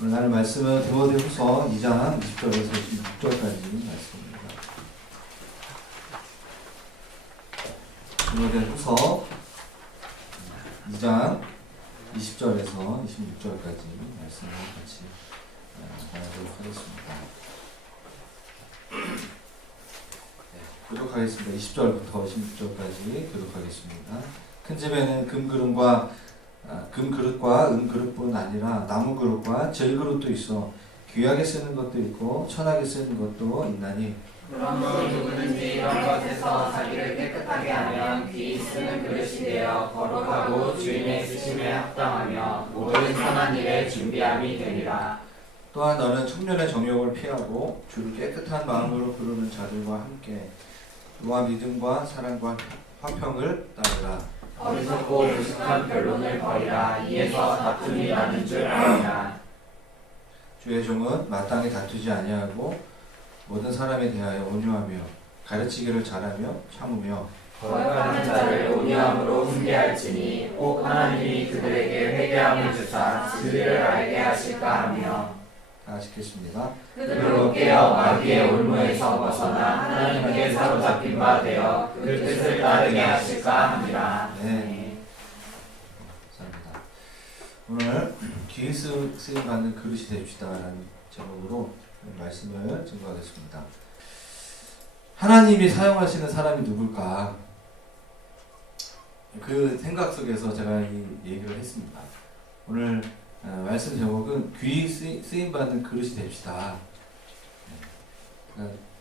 오늘 나눌 말씀은 디모데후서 2장 20절에서 26절까지 말씀입니다. 디모데후서 2장 20절에서 26절까지 말씀을 같이 나누도록 하겠습니다. 교독하겠습니다. 20절부터 26절까지 교독하겠습니다. 큰 집에는 금그릇과 은그릇뿐 아니라 나무그릇과 질그릇도 있어 귀하게 쓰는 것도 있고 천하게 쓰는 것도 있나니 그러므로 누구든지 이런 것에서 자기를 깨끗하게 하면 귀히 쓰는 그릇이 되어 거룩하고 주인의 쓰심에 합당하며 모든 선한 일에 준비함이 되리라. 또한 너는 청년의 정욕을 피하고 주를 깨끗한 마음으로 부르는 자들과 함께 너와 믿음과 사랑과 화평을 따르라. 어리석고 무식한 변론을 버리라. 이에서 다툼이 나는 줄 아느냐. 주의 종은 마땅히 다투지 아니하고 모든 사람에 대하여 온유하며 가르치기를 잘하며 참으며 거역하는 자를 온유함으로 훈계할지니 꼭 하나님이 그들에게 회개함을 주사 진리를 알게 하실까 하며. 다 하시겠습니다. 그들로 깨어 마귀의 올무에서 벗어나 하나님께 사로잡힌 바 되어 그 뜻을 따르게 하실까 합니다. 네. 감사합니다. 오늘 귀히 쓰임받는 그릇이 됩시다라는 제목으로 말씀을 증거하겠습니다. 하나님이 사용하시는 사람이 누굴까? 그 생각 속에서 제가 이 얘기를 했습니다. 오늘 말씀 제목은 귀히 쓰임받는 그릇이 됩시다.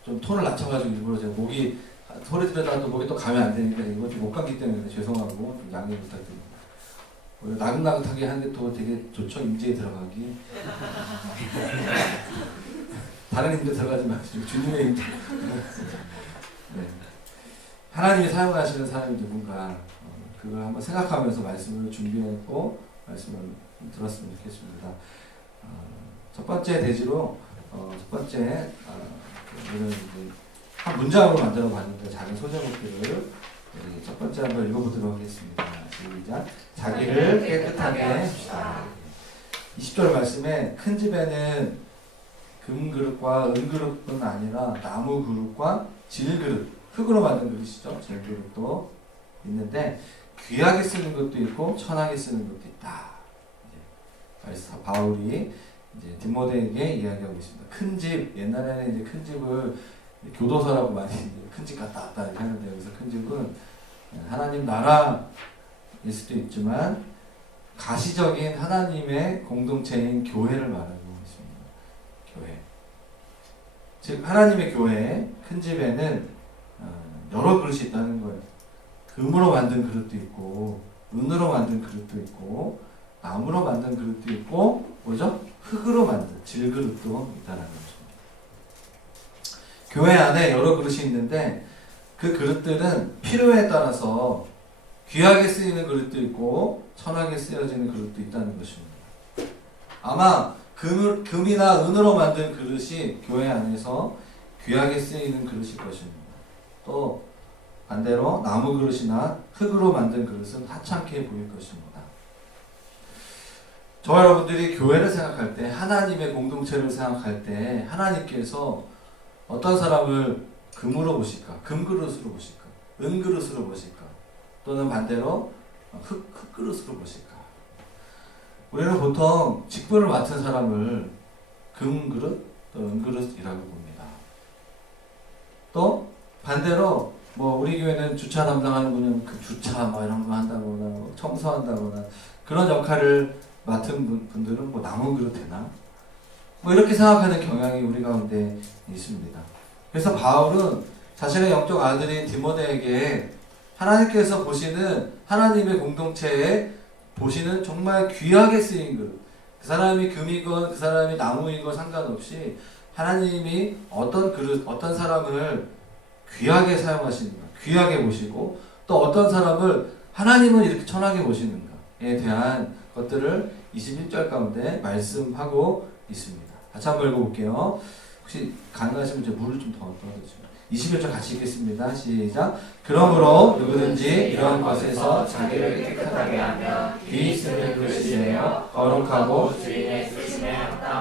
좀 톤을 낮춰가지고 일부러 제가 목이 소리 들여다가 또 목이 또 가면 안 되니까 이거 좀 못 감기 때문에 죄송하고 좀 양해 부탁드립니다. 오늘 나긋나긋하게 하는데 또 되게 좋죠. 임재에 들어가기. 다른 임재 들어가지 마시고 주님의 임재. 네. 하나님이 사용하시는 사람이 누군가 그걸 한번 생각하면서 말씀을 준비했고 말씀을 들었으면 좋겠습니다. 첫 번째 대지로 첫 번째 한 문장으로 만들어 봤는데 작은 소제목들을 첫 번째 한번 읽어보도록 하겠습니다. 시작. 자기를 깨끗하게 합시다. 20절 말씀에 큰 집에는 금그릇과 은그릇뿐 아니라 나무그릇과 질그릇, 흙으로 만든 그릇이죠. 질그릇도 있는데 귀하게 쓰는 것도 있고 천하게 쓰는 것도 있다. 그래서 바울이 이제 디모데에게 이야기하고 있습니다. 큰 집, 옛날에는 이제 큰 집을 교도소라고 많이 큰 집 갔다 왔다 이렇게 하는데 여기서 큰 집은 하나님 나라일 수도 있지만 가시적인 하나님의 공동체인 교회를 말하고 있습니다. 교회. 즉 하나님의 교회 큰 집에는 여러 그릇이 있다는 거예요. 금으로 만든 그릇도 있고 은으로 만든 그릇도 있고 나무로 만든 그릇도 있고 뭐죠? 흙으로 만든 질그릇도 있다는 거죠. 교회 안에 여러 그릇이 있는데 그 그릇들은 필요에 따라서 귀하게 쓰이는 그릇도 있고 천하게 쓰여지는 그릇도 있다는 것입니다. 아마 금이나 은으로 만든 그릇이 교회 안에서 귀하게 쓰이는 그릇일 것입니다. 또 반대로 나무 그릇이나 흙으로 만든 그릇은 하찮게 보일 것입니다. 저와 여러분들이 교회를 생각할 때 하나님의 공동체를 생각할 때 하나님께서 어떤 사람을 금으로 보실까? 금그릇으로 보실까? 은그릇으로 보실까? 또는 반대로 흙그릇으로 보실까? 우리는 보통 직분을 맡은 사람을 금그릇 또 은그릇이라고 봅니다. 또 반대로 우리 교회는 주차 담당하는 분은 그 주차 이런 거 한다거나 청소한다거나 그런 역할을 맡은 분들은 나무 그릇이나 이렇게 생각하는 경향이 우리 가운데 있습니다. 그래서 바울은 자신의 영적 아들인 디모데에게 하나님께서 보시는 하나님의 공동체에 보시는 정말 귀하게 쓰인 그릇, 그 사람이 금이건 그 사람이 나무이건 상관없이 하나님이 어떤 그릇, 어떤 사람을 귀하게 사용하시는가, 귀하게 보시고 또 어떤 사람을 하나님은 이렇게 천하게 보시는가에 대한 것들을 21절 가운데 말씀하고 있습니다. 같이 한번 읽어볼게요. 혹시 가능하시면 물을 좀 더 떠주시면 21절 같이 읽겠습니다. 시작. 그러므로 누구든지 이런 것에서 자기를 깨끗하게 하며 귀히 쓰는 그릇이 되어 거룩하고 주인의 쓰심에 합당하며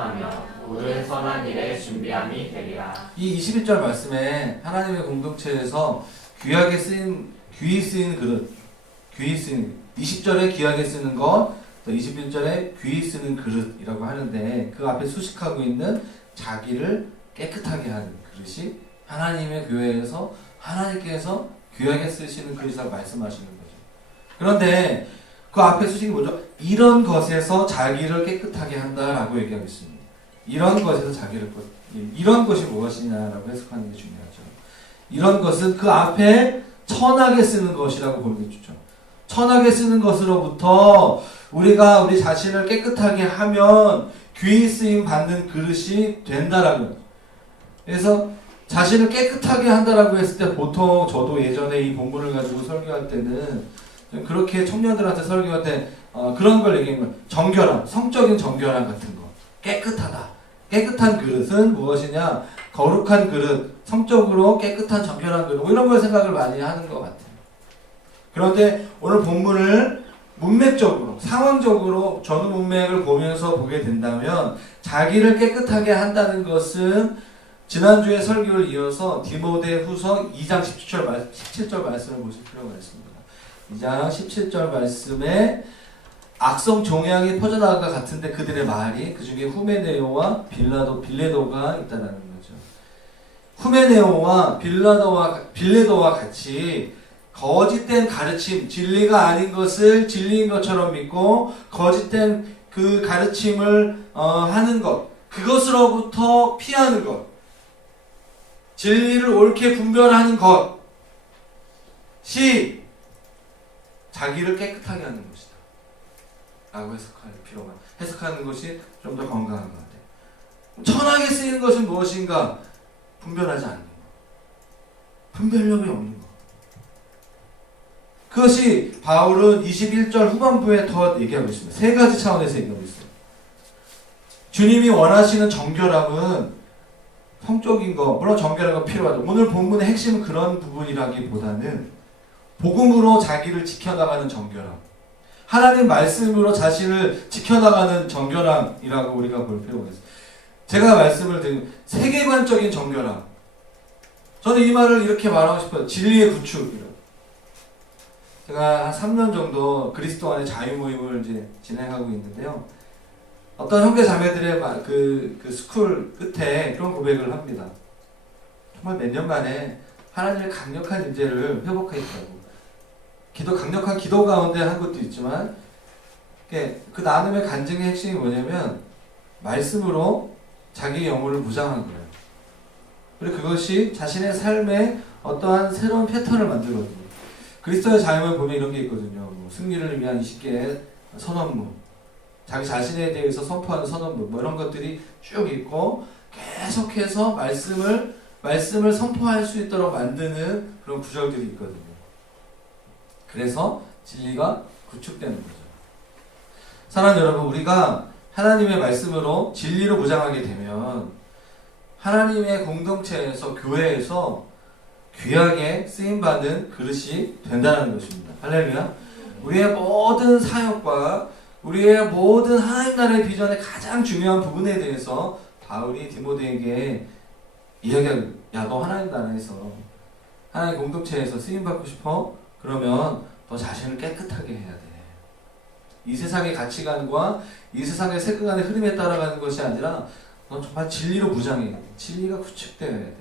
모든 선한 일에 준비함이 되리라. 이 21절 말씀에 하나님의 공동체에서 귀하게 쓰인 귀히 쓰인 그릇, 귀히 쓰인 20절에 귀하게 쓰는 것, 또 21절에 귀히 쓰는 그릇이라고 하는데 그 앞에 수식하고 있는 자기를 깨끗하게 하는 그릇이 하나님의 교회에서 하나님께서 귀하게 쓰시는 그릇이라고 말씀하시는 거죠. 그런데 그 앞에 수식이 뭐죠? 이런 것에서 자기를 깨끗하게 한다라고 얘기하고 있습니다. 이런 것에서 자기를 이런 것이 무엇이냐라고 해석하는 게 중요하죠. 이런 것은 그 앞에 천하게 쓰는 것이라고 보는 게 좋죠. 천하게 쓰는 것으로부터 우리가 우리 자신을 깨끗하게 하면 귀히 쓰임 받는 그릇이 된다라는 거죠. 그래서 자신을 깨끗하게 한다라고 했을 때 보통 저도 예전에 이 본문을 가지고 설교할 때는 그렇게 청년들한테 설교할 때 그런 걸 얘기하면 정결함, 성적인 정결함 같은 거, 깨끗하다. 깨끗한 그릇은 무엇이냐? 거룩한 그릇, 성적으로 깨끗한 정결한 그릇, 뭐 이런 걸 생각을 많이 하는 것 같아요. 그런데 오늘 본문을 문맥적으로, 상황적으로 전후 문맥을 보면서 보게 된다면 자기를 깨끗하게 한다는 것은 지난주에 설교를 이어서 디모데후서 2장 17절 말씀을 보실 필요가 있습니다. 2장 17절 말씀에 악성 종양이 퍼져나간 것 같은데 그들의 말이 그 중에 후메네오와 빌레도가 있다는 거죠. 후메네오와 빌레도와 같이 거짓된 가르침, 진리가 아닌 것을 진리인 것처럼 믿고 거짓된 그 가르침을 하는 것, 그것으로부터 피하는 것, 진리를 옳게 분별하는 것이 자기를 깨끗하게 하는 것이다 라고 해석하는 것이 좀 더 건강한 것 같아요. 천하게 쓰이는 것은 무엇인가? 분별하지 않는 것, 분별력이 없는 것. 그것이 바울은 21절 후반부에 더 얘기하고 있습니다. 세 가지 차원에서 얘기하고 있어요. 주님이 원하시는 정결함은 성적인 거, 물론 정결한 거 필요하죠. 오늘 본문의 핵심은 그런 부분이라기보다는 복음으로 자기를 지켜나가는 정결함, 하나님 말씀으로 자신을 지켜나가는 정결함이라고 우리가 볼 필요가 있어요. 제가 말씀을 드린 세계관적인 정결함, 저는 이 말을 이렇게 말하고 싶어요. 진리의 구축. 제가 한 3년 정도 그리스도 안의 자유 모임을 이제 진행하고 있는데요. 어떤 형제 자매들의 그 스쿨 끝에 그런 고백을 합니다. 정말 몇 년 만에 하나님의 강력한 임재를 회복했다고. 강력한 기도 가운데 한 것도 있지만 그 나눔의 간증의 핵심이 뭐냐면 말씀으로 자기 영혼을 무장한 거예요. 그리고 그것이 자신의 삶에 어떠한 새로운 패턴을 만들거든요. 그리스도의 자유를 보면 이런 게 있거든요. 뭐 승리를 위한 20개의 선언문, 자기 자신에 대해서 선포하는 선언문, 뭐 이런 것들이 쭉 있고 계속해서 말씀을 선포할 수 있도록 만드는 그런 구절들이 있거든요. 그래서 진리가 구축되는 거죠. 사랑하는 여러분, 우리가 하나님의 말씀으로 진리로 무장하게 되면 하나님의 공동체에서, 교회에서 귀하게 쓰임받는 그릇이 된다는 것입니다. 할렐루야. 우리의 모든 사역과 우리의 모든 하나님 나라의 비전의 가장 중요한 부분에 대해서 바울이 디모데에게 이야기하고, 야, 너 하나님 나라에서, 하나님 공동체에서 쓰임받고 싶어? 그러면 너 자신을 깨끗하게 해야 돼. 이 세상의 가치관과 이 세상의 세계관의 흐름에 따라가는 것이 아니라 너 정말 진리로 무장해야 돼. 진리가 구축되어야 돼.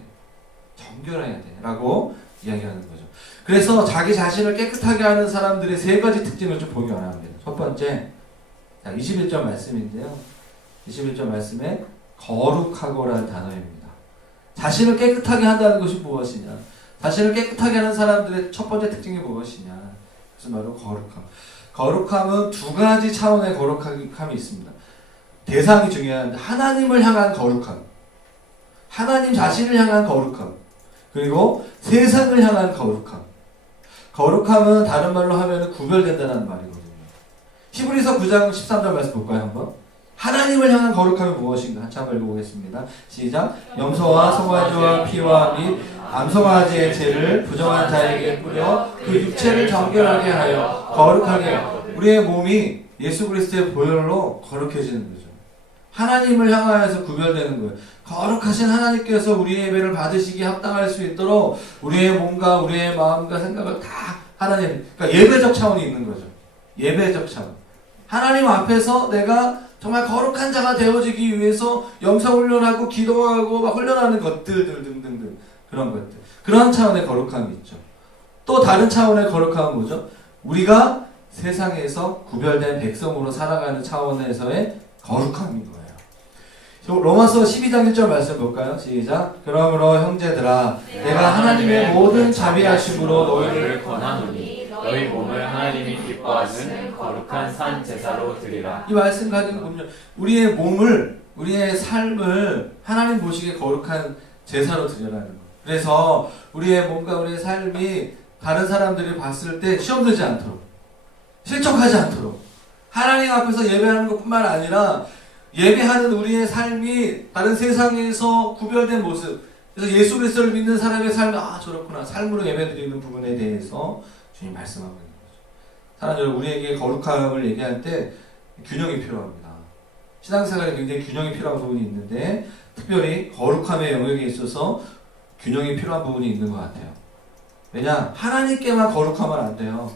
정결해야 돼. 라고 이야기하는 거죠. 그래서 자기 자신을 깨끗하게 하는 사람들의 세 가지 특징을 좀 보기 원합니다. 첫 번째, 21절 말씀인데요. 21절 말씀에 거룩하고라는 단어입니다. 자신을 깨끗하게 한다는 것이 무엇이냐? 자신을 깨끗하게 하는 사람들의 첫 번째 특징이 무엇이냐? 그래서 바로 거룩함. 거룩함은 두 가지 차원의 거룩함이 있습니다. 대상이 중요한데 하나님을 향한 거룩함, 하나님 자신을 향한 거룩함, 그리고 세상을 향한 거룩함. 거룩함은 다른 말로 하면 구별된다는 말이거든요. 히브리서 9장 13절 말씀 볼까요? 한번. 하나님을 향한 거룩함이 무엇인가? 한번 한번 읽어보겠습니다. 시작. 염소와 송아지와 피와 및 암송아지의 죄를 부정한 자에게 뿌려 그 육체를 정결하게 하여 거룩하게 하여. 우리의 몸이 예수 그리스도의 보혈로 거룩해지는 거죠. 하나님을 향하여서 구별되는 거예요. 거룩하신 하나님께서 우리의 예배를 받으시기에 합당할 수 있도록 우리의 몸과 우리의 마음과 생각을 다 하나님, 그러니까 예배적 차원이 있는 거죠. 예배적 차원. 하나님 앞에서 내가 정말 거룩한 자가 되어지기 위해서 영성훈련하고 기도하고 막 훈련하는 것들 등등등 그런 것들. 그런 차원의 거룩함이 있죠. 또 다른 차원의 거룩함은 뭐죠? 우리가 세상에서 구별된 백성으로 살아가는 차원에서의 거룩함인 거예요. 로마서 12장 1절 말씀 볼까요? 시작. 그러므로 형제들아 내가 하나님의 모든 자비하심으로 너희를 권하노니 너희 몸을 하나님이 기뻐하시는 거룩한 산 제사로 드리라. 이 말씀 가지고 보면 우리의 몸을 우리의 삶을 하나님 보시기에 거룩한 제사로 드리라는 거. 그래서 우리의 몸과 우리의 삶이 다른 사람들이 봤을 때 시험 들지 않도록 실족하지 않도록 하나님 앞에서 예배하는 것뿐만 아니라 예배하는 우리의 삶이 다른 세상에서 구별된 모습. 그래서 예수 그리스도를 믿는 사람의 삶이 저렇구나. 삶으로 예배드리는 부분에 대해서 주님 말씀하고 있는 거죠. 사랑하는 여러분, 우리에게 거룩함을 얘기할 때 균형이 필요합니다. 신앙생활에 굉장히 균형이 필요한 부분이 있는데 특별히 거룩함의 영역에 있어서 균형이 필요한 부분이 있는 것 같아요. 왜냐? 하나님께만 거룩하면 안 돼요.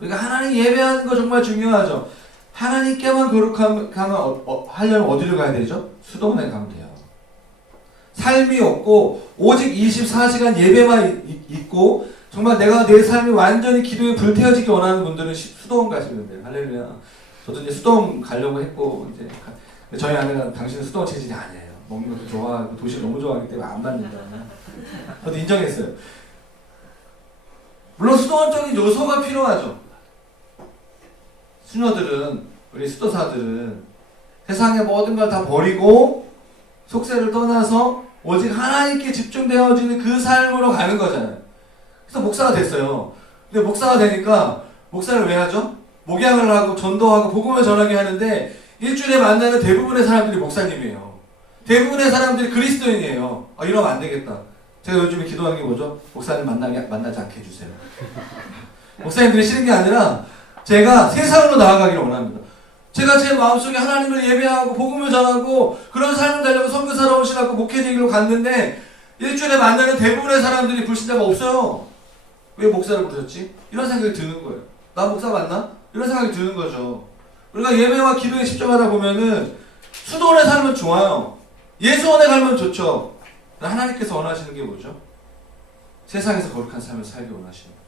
우리가 하나님 예배하는 거 정말 중요하죠. 하나님께만 거룩하면 하려면 어디로 가야 되죠? 수도원에 가면 돼요. 삶이 없고 오직 24시간 예배만 있고 정말 내가 내 삶이 완전히 기도에 불태워지기 원하는 분들은 수도원 가시면 돼요. 할렐루야. 저도 이제 수도원 가려고 했고 이제 저희 아내가 당신은 수도원 체질이 아니에요. 먹는 것도 좋아하고 도시를 너무 좋아하기 때문에 안 맞는다. 저도 인정했어요. 물론 수도원적인 요소가 필요하죠. 수녀들은, 우리 수도사들은 세상의 모든 걸 다 버리고 속세를 떠나서 오직 하나님께 집중되어지는 그 삶으로 가는 거잖아요. 그래서 목사가 됐어요. 근데 목사가 되니까 목사를 왜 하죠? 목양을 하고 전도하고 복음을 전하게 하는데 일주일에 만나는 대부분의 사람들이 목사님이에요. 대부분의 사람들이 그리스도인이에요. 이러면 안 되겠다. 제가 요즘에 기도하는 게 뭐죠? 목사님 만나지 않게 해주세요. 목사님들이 싫은 게 아니라 제가 세상으로 나아가기를 원합니다. 제가 제 마음속에 하나님을 예배하고 복음을 전하고 그런 삶을 달려고 선교사로 오시라고 목회지기로 갔는데 일주일에 만나는 대부분의 사람들이 불신자가 없어요. 왜 목사를 부르셨지? 이런 생각이 드는 거예요. 나 목사 맞나? 이런 생각이 드는 거죠. 우리가 예배와 기도에 집중하다 보면은 수도원에 살면 좋아요. 예수원에 살면 좋죠. 하나님께서 원하시는 게 뭐죠? 세상에서 거룩한 삶을 살기 원하시는 거죠.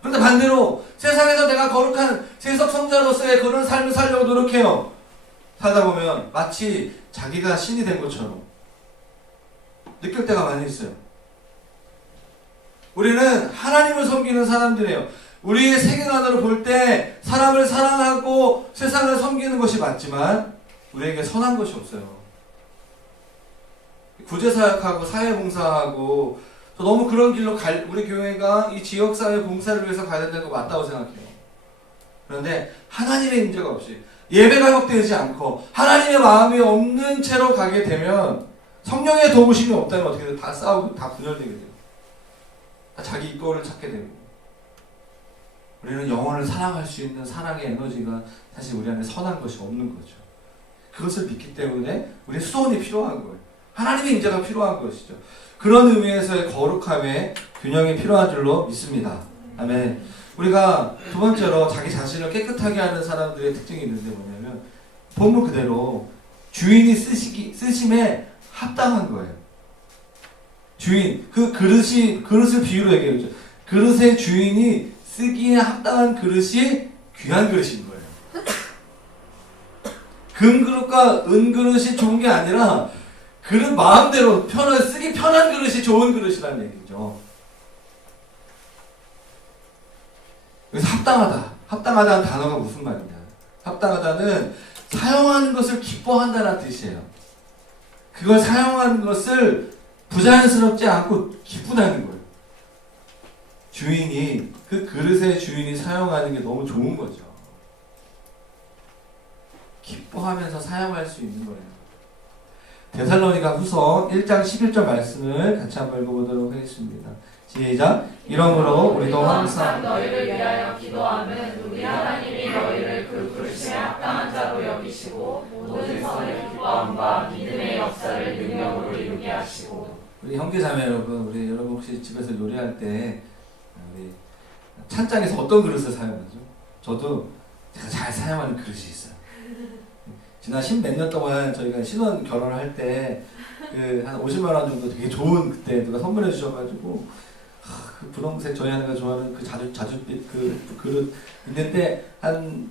그런데 반대로 세상에서 내가 거룩한 세속 성자로서의 그런 삶을 살려고 노력해요. 살다 보면 마치 자기가 신이 된 것처럼 느낄 때가 많이 있어요. 우리는 하나님을 섬기는 사람들이에요. 우리의 세계관으로 볼 때 사람을 사랑하고 세상을 섬기는 것이 맞지만 우리에게 선한 것이 없어요. 구제사역하고 사회봉사하고 너무 그런 길로 우리 교회가 이 지역사회 봉사를 위해서 가야 된다는 거 맞다고 생각해요. 그런데 하나님의 임재가 없이 예배가 협되지 않고 하나님의 마음이 없는 채로 가게 되면 성령의 도우심이 없다면 어떻게 돼요? 다 싸우고 다 분열되게 돼요. 다 자기 이거를 찾게 되고 우리는 영혼을 사랑할 수 있는 사랑의 에너지가 사실 우리 안에 선한 것이 없는 거죠. 그것을 믿기 때문에 우리 수도원이 필요한 거예요. 하나님의 임재가 필요한 것이죠. 그런 의미에서의 거룩함의 균형이 필요한 줄로 믿습니다. 아멘. 우리가 두 번째로 자기 자신을 깨끗하게 하는 사람들의 특징이 있는데 뭐냐면 본문 그대로 주인이 쓰심에 합당한 거예요. 주인, 그 그릇을 비유로 얘기해요. 그릇의 주인이 쓰기에 합당한 그릇이 귀한 그릇인 거예요. 금 그릇과 은 그릇이 좋은 게 아니라 그릇 마음대로 쓰기 편한 그릇이 좋은 그릇이라는 얘기죠. 그래서 합당하다는 단어가 무슨 말이냐? 합당하다는 사용하는 것을 기뻐한다는 뜻이에요. 그걸 사용하는 것을 부자연스럽지 않고 기쁘다는 거예요. 주인이, 그 그릇의 주인이 사용하는 게 너무 좋은 거죠. 기뻐하면서 사용할 수 있는 거예요. 데살로니가 후서 1장 11절 말씀을 같이 한번 읽어보도록 하겠습니다. 시작. 이러므로 우리도 항상 너희를 위하여 기도하면 우리 하나님이 너희를 그 그릇에 합당한 자로 여기시고 모든 선을 기뻐함과 믿음의 역사를 능력으로 이루게 하시고. 우리 형제자매 여러분, 우리 여러분 혹시 집에서 요리할 때 우리 찬장에서 어떤 그릇을 사용하죠? 저도 제가 잘 사용하는 그릇이 있어요. 지난 10몇 년 동안 저희가 신혼 결혼을 할 때 한 50만 원 정도 되게 좋은 그때 누가 선물해 주셔가지고 그 분홍색 저희 아내가 좋아하는 그 자줏빛 그 그릇 있는데 한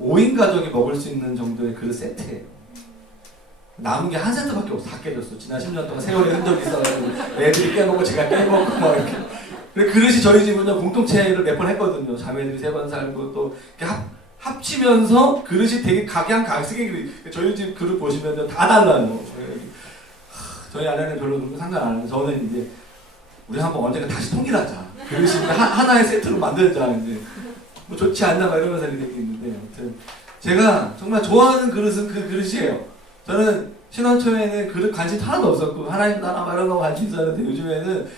5인 가족이 먹을 수 있는 정도의 그릇 세트예요. 남은 게 한 세트밖에 없어. 다 깨졌어. 지난 10년 동안 세월의 흔적이 있어가지고 애들이 깨먹고 제가 깨먹고 막 이렇게. 근데 그릇이 저희 집은요 공동체를 몇 번 했거든요. 자매들이 3번 살고 또 이렇게 합치면서 그릇이 되게 각양각색의 그릇. 저희 집 그릇 보시면 다 달라요. 저희 아내는 별로 그런 거 상관 안 하는데 저는 이제 우리 한번 언젠가 다시 통일하자. 그릇이 하나의 세트로 만들자. 이제 뭐 좋지 않나 막 이러면서 이렇게 있는데 아무튼 제가 정말 좋아하는 그릇은 그 그릇이에요. 저는 신혼 초에는 그릇 관심 하나도 없었고 하나님 나라 막 이런 거 관심 있었는데 요즘에는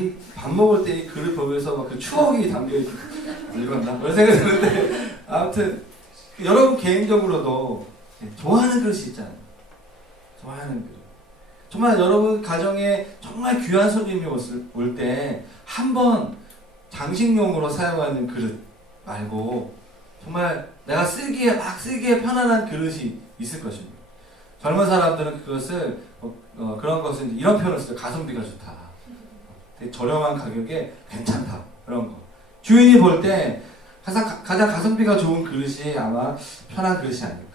이 밥 먹을 때 이 그릇 보면서 막 그 추억이 담겨있고 이런다 그런 생각이 드는데 아무튼 여러분 개인적으로도 좋아하는 그릇이 있잖아요. 좋아하는 그릇. 정말 여러분 가정에 정말 귀한 손님이 올 때 한번 장식용으로 사용하는 그릇 말고 정말 내가 쓰기에 편안한 그릇이 있을 것입니다. 젊은 사람들은 그것을 그런 것은 이런 표현을 써요. 가성비가 좋다. 되게 저렴한 가격에 괜찮다. 그런 거. 주인이 볼 때 가장 가성비가 좋은 그릇이 아마 편한 그릇이 아닐까.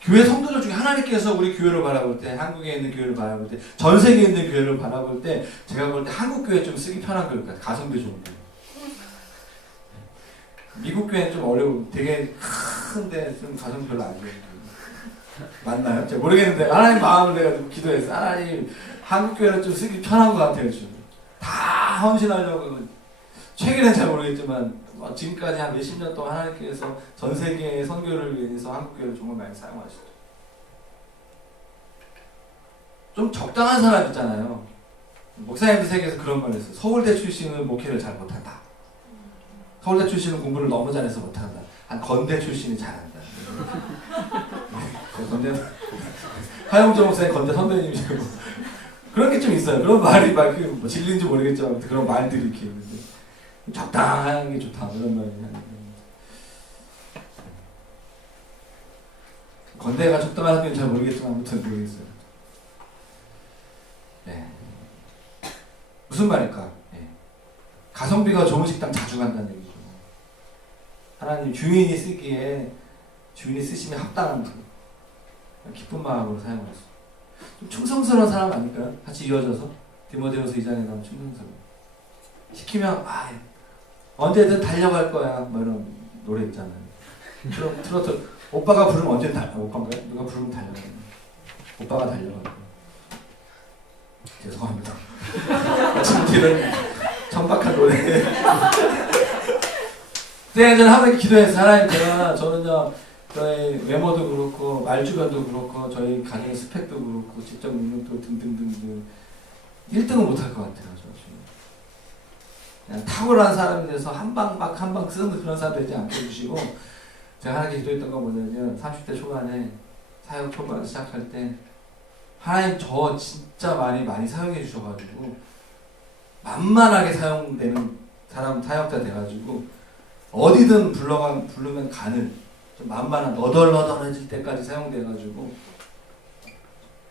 교회 성도들 중에 하나님께서 우리 교회를 바라볼 때, 한국에 있는 교회를 바라볼 때, 전 세계에 있는 교회를 바라볼 때, 제가 볼 때 한국 교회 좀 쓰기 편한 그릇 같아요. 가성비 좋은 그릇. 미국 교회는 좀 어려워. 되게 큰데 좀 가성비 별로 안 좋은 그릇. 맞나요? 제가 모르겠는데 하나님 마음을 내가 기도했어. 하나님 한국 교회는 좀 쓰기 편한 것 같아요. 지금 다 헌신하려고. 최근엔 잘 모르겠지만 지금까지 한 몇십 년 동안 하나님께서 전 세계의 선교를 위해서 한국 교회를 정말 많이 사용하시죠. 좀 적당한 사람 있잖아요. 목사님들 세계에서 그런 말 했어요. 서울대 출신은 목회를 잘 못한다. 서울대 출신은 공부를 너무 잘해서 못한다. 한 건대 출신이 잘한다. 건대 하영조 목사님 건대 선배님이시고 그런 게 좀 있어요. 그런 말이 막 뭐 진리인지 모르겠지만 그런 말들이 이렇게 있는데 적당한 게 좋다 그런 말이 하는데 건대가 적당한 학교는 잘 모르겠지만 아무튼 모르겠어요. 네. 무슨 말일까? 네. 가성비가 좋은 식당 자주 간다는 얘기죠. 하나님 주인이 쓰시면 합당한 거. 기쁜 마음으로 사용할 수. 좀 충성스러운 사람 아닐까요? 같이 이어져서 디모데후서 2장에 나온 충성스러운. 시키면 언제든 달려갈 거야. 뭐 이런 노래 있잖아요. 트로트 오빠가 부르면 언제든 오빠인가요? 누가 부르면 달려가요. 오빠가 달려가요. 죄송합니다. 지금들은 천박한 노래. 때는 하루에 기도해서 하나님 저는요 저희 외모도 그렇고 말주변도 그렇고 저희 가정의 스펙도 그렇고 직접 능력도 등등등등 1등은 못할 것 같아요. 저 지금 그냥 탁월한 사람이 돼서 한 방 쓰는 그런 사람 되지 않게 해주시고 제가 하나님께 기도했던 건 뭐냐면 30대 초반에 사역 초반 시작할 때 하나님 저 진짜 많이 사용해 주셔가지고 만만하게 사용되는 사람 사역자 돼가지고 어디든 부르면 가는 좀 만만한 너덜너덜해질 때까지 사용돼가지고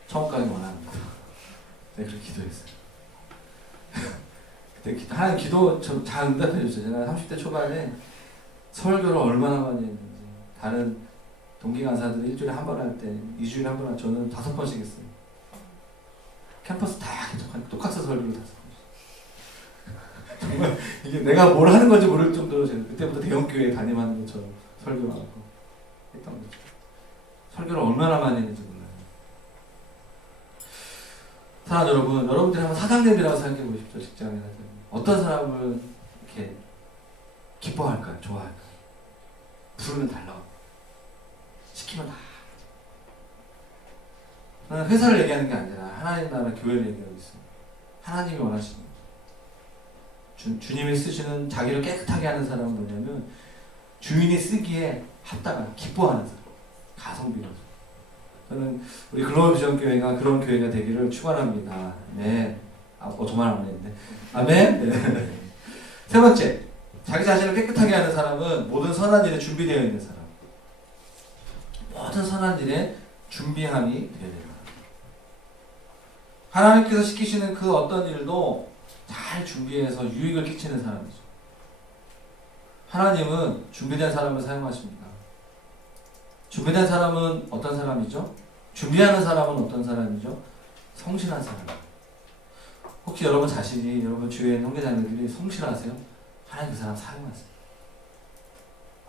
처음까지 원합니다. 네, 그렇게 기도했어요. 그때 하나님 기도 잘 응답해 줬어요. 제가 30대 초반에 설교를 얼마나 많이 했는지 다른 동기 강사들이 일주일에 한 번 할 때 2주일에 한 번 할 때 저는 5번씩 했어요. 캠퍼스 다양하게 똑같은 설교를 5번씩. 정말 이게 내가 뭘 하는 건지 모를 정도로 제가 그때부터 대형교회에 담임하는 것처럼 설교를 하고 했던 거죠. 설교를 얼마나 많이 했는지 몰라요. 사랑 여러분들이 한번 사장님이라고 생각해 보십시오. 직장에 사장님. 어떤 사람을 이렇게 기뻐할까요? 좋아할까요? 부르면 달라고. 시키면 다. 저는 회사를 얘기하는 게 아니라 하나님 나라 교회를 얘기하고 있어요. 하나님이 원하시는 주님이 쓰시는 자기를 깨끗하게 하는 사람은 뭐냐면 주인이 쓰기에 합당한, 기뻐하는 사람. 가성비로서. 저는 우리 글로벌 비전 교회가 그런 교회가 되기를 축원합니다. 네. 저만 안 했는데. 아멘. 네. 세 번째, 자기 자신을 깨끗하게 하는 사람은 모든 선한 일에 준비되어 있는 사람. 모든 선한 일에 준비함이 되어야 됩니다. 하나님께서 시키시는 그 어떤 일도 잘 준비해서 유익을 끼치는 사람이죠. 하나님은 준비된 사람을 사용하십니다. 준비된 사람은 어떤 사람이죠? 준비하는 사람은 어떤 사람이죠? 성실한 사람. 혹시 여러분 자신이, 여러분 주위에 있는 형제자매들이 성실하세요? 하나님 그 사람 사용하세요.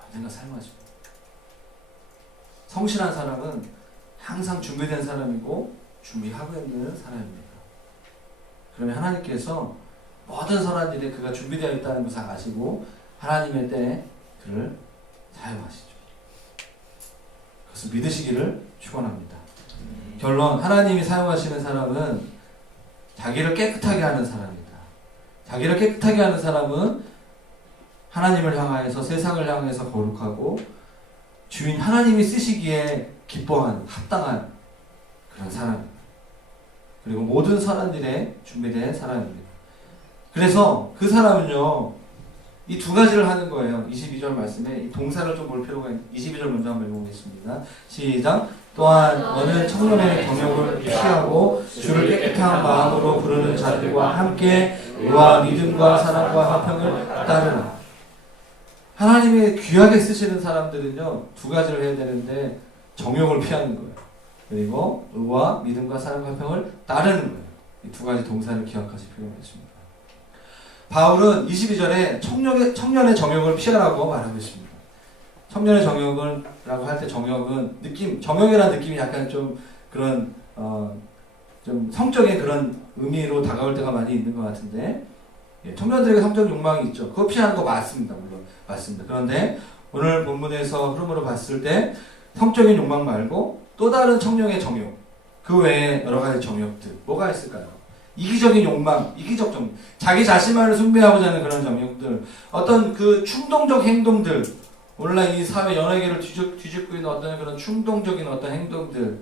언젠가 사용하십니다. 성실한 사람은 항상 준비된 사람이고 준비하고 있는 사람입니다. 그러면 하나님께서 모든 선한 일에 그가 준비되어 있다는 것을 아시고 하나님의 때에 그를 사용하시죠. 그것을 믿으시기를 축원합니다. 결론, 하나님이 사용하시는 사람은 자기를 깨끗하게 하는 사람이다. 자기를 깨끗하게 하는 사람은 하나님을 향하여서 세상을 향해서 거룩하고 주인 하나님이 쓰시기에 기뻐한 합당한 그런 사람입니다. 그리고 모든 선한 일에 준비된 사람입니다. 그래서 그 사람은요, 이 두 가지를 하는 거예요. 22절 말씀에 이 동사를 좀 볼 필요가 있는 22절 먼저 한번 읽어보겠습니다. 시작. 또한 너는 청년의 경욕을 피하고 주를 깨끗한 마음으로 부르는 자들과 함께 의와 믿음과 사랑과 화평을 따르라. 하나님이 귀하게 쓰시는 사람들은요, 두 가지를 해야 되는데 정욕을 피하는 거예요. 그리고 의와 믿음과 사랑과 화평을 따르는 거예요. 이 두 가지 동사를 기억하실 필요가 있습니다. 바울은 22절에 청년의 정욕을 피하라고 말하고 있습니다. 청년의 정욕이라고 할 때 정욕은 정욕이라는 느낌이 약간 좀 그런 좀 성적인 그런 의미로 다가올 때가 많이 있는 것 같은데, 청년들에게 성적 욕망이 있죠. 그거 피하는 거 맞습니다. 물론 맞습니다. 그런데 오늘 본문에서 흐름으로 봤을 때 성적인 욕망 말고 또 다른 청년의 정욕, 그 외에 여러 가지 정욕들 뭐가 있을까요? 이기적인 욕망, 이기적 정욕, 자기 자신만을 숭배하고자 하는 그런 정욕들, 어떤 그 충동적 행동들, 오늘날 이 사회 연예계를 뒤집고 있는 어떤 그런 충동적인 어떤 행동들.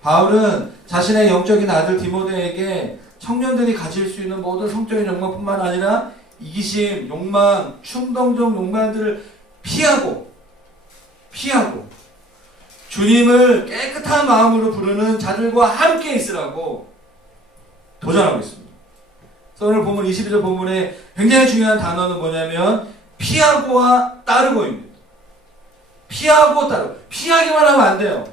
바울은 자신의 영적인 아들 디모데에게 청년들이 가질 수 있는 모든 성적인 욕망뿐만 아니라 이기심, 욕망, 충동적 욕망들을 피하고 주님을 깨끗한 마음으로 부르는 자들과 함께 있으라고 도전하고 있습니다. 그래서 오늘 본문 22절 본문에 굉장히 중요한 단어는 뭐냐면 피하고와 따르고입니다. 피하고 따르고. 피하기만 하면 안 돼요.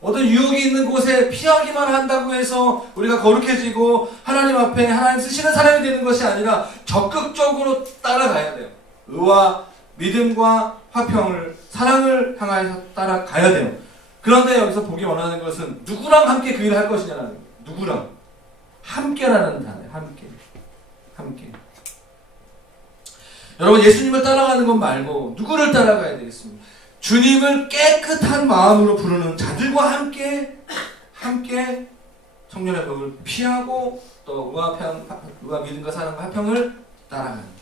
어떤 유혹이 있는 곳에 피하기만 한다고 해서 우리가 거룩해지고 하나님 앞에 하나님 쓰시는 사람이 되는 것이 아니라 적극적으로 따라가야 돼요. 의와 믿음과 화평을, 사랑을 향하여서 따라가야 돼요. 그런데 여기서 보기 원하는 것은 누구랑 함께 그 일을 할 것이냐라는 거예요. 누구랑? 함께라는 단어예요. 함께. 여러분, 예수님을 따라가는 것 말고 누구를 따라가야 되겠습니까? 주님을 깨끗한 마음으로 부르는 자들과 함께 청년의 벽을 피하고 또 의와 믿음과 사랑과 화평을 따라가는 거예요.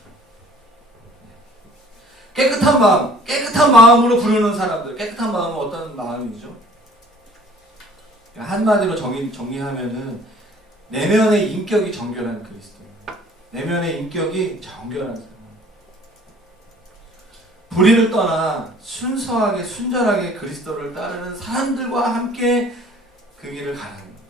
깨끗한 마음으로 부르는 사람들. 깨끗한 마음은 어떤 마음이죠? 한마디로 정리하면은 내면의 인격이 정결한 그리스도입니다. 내면의 인격이 정결한 사람. 불의를 떠나 순수하게 순전하게 그리스도를 따르는 사람들과 함께 그 길을 가는 겁니다.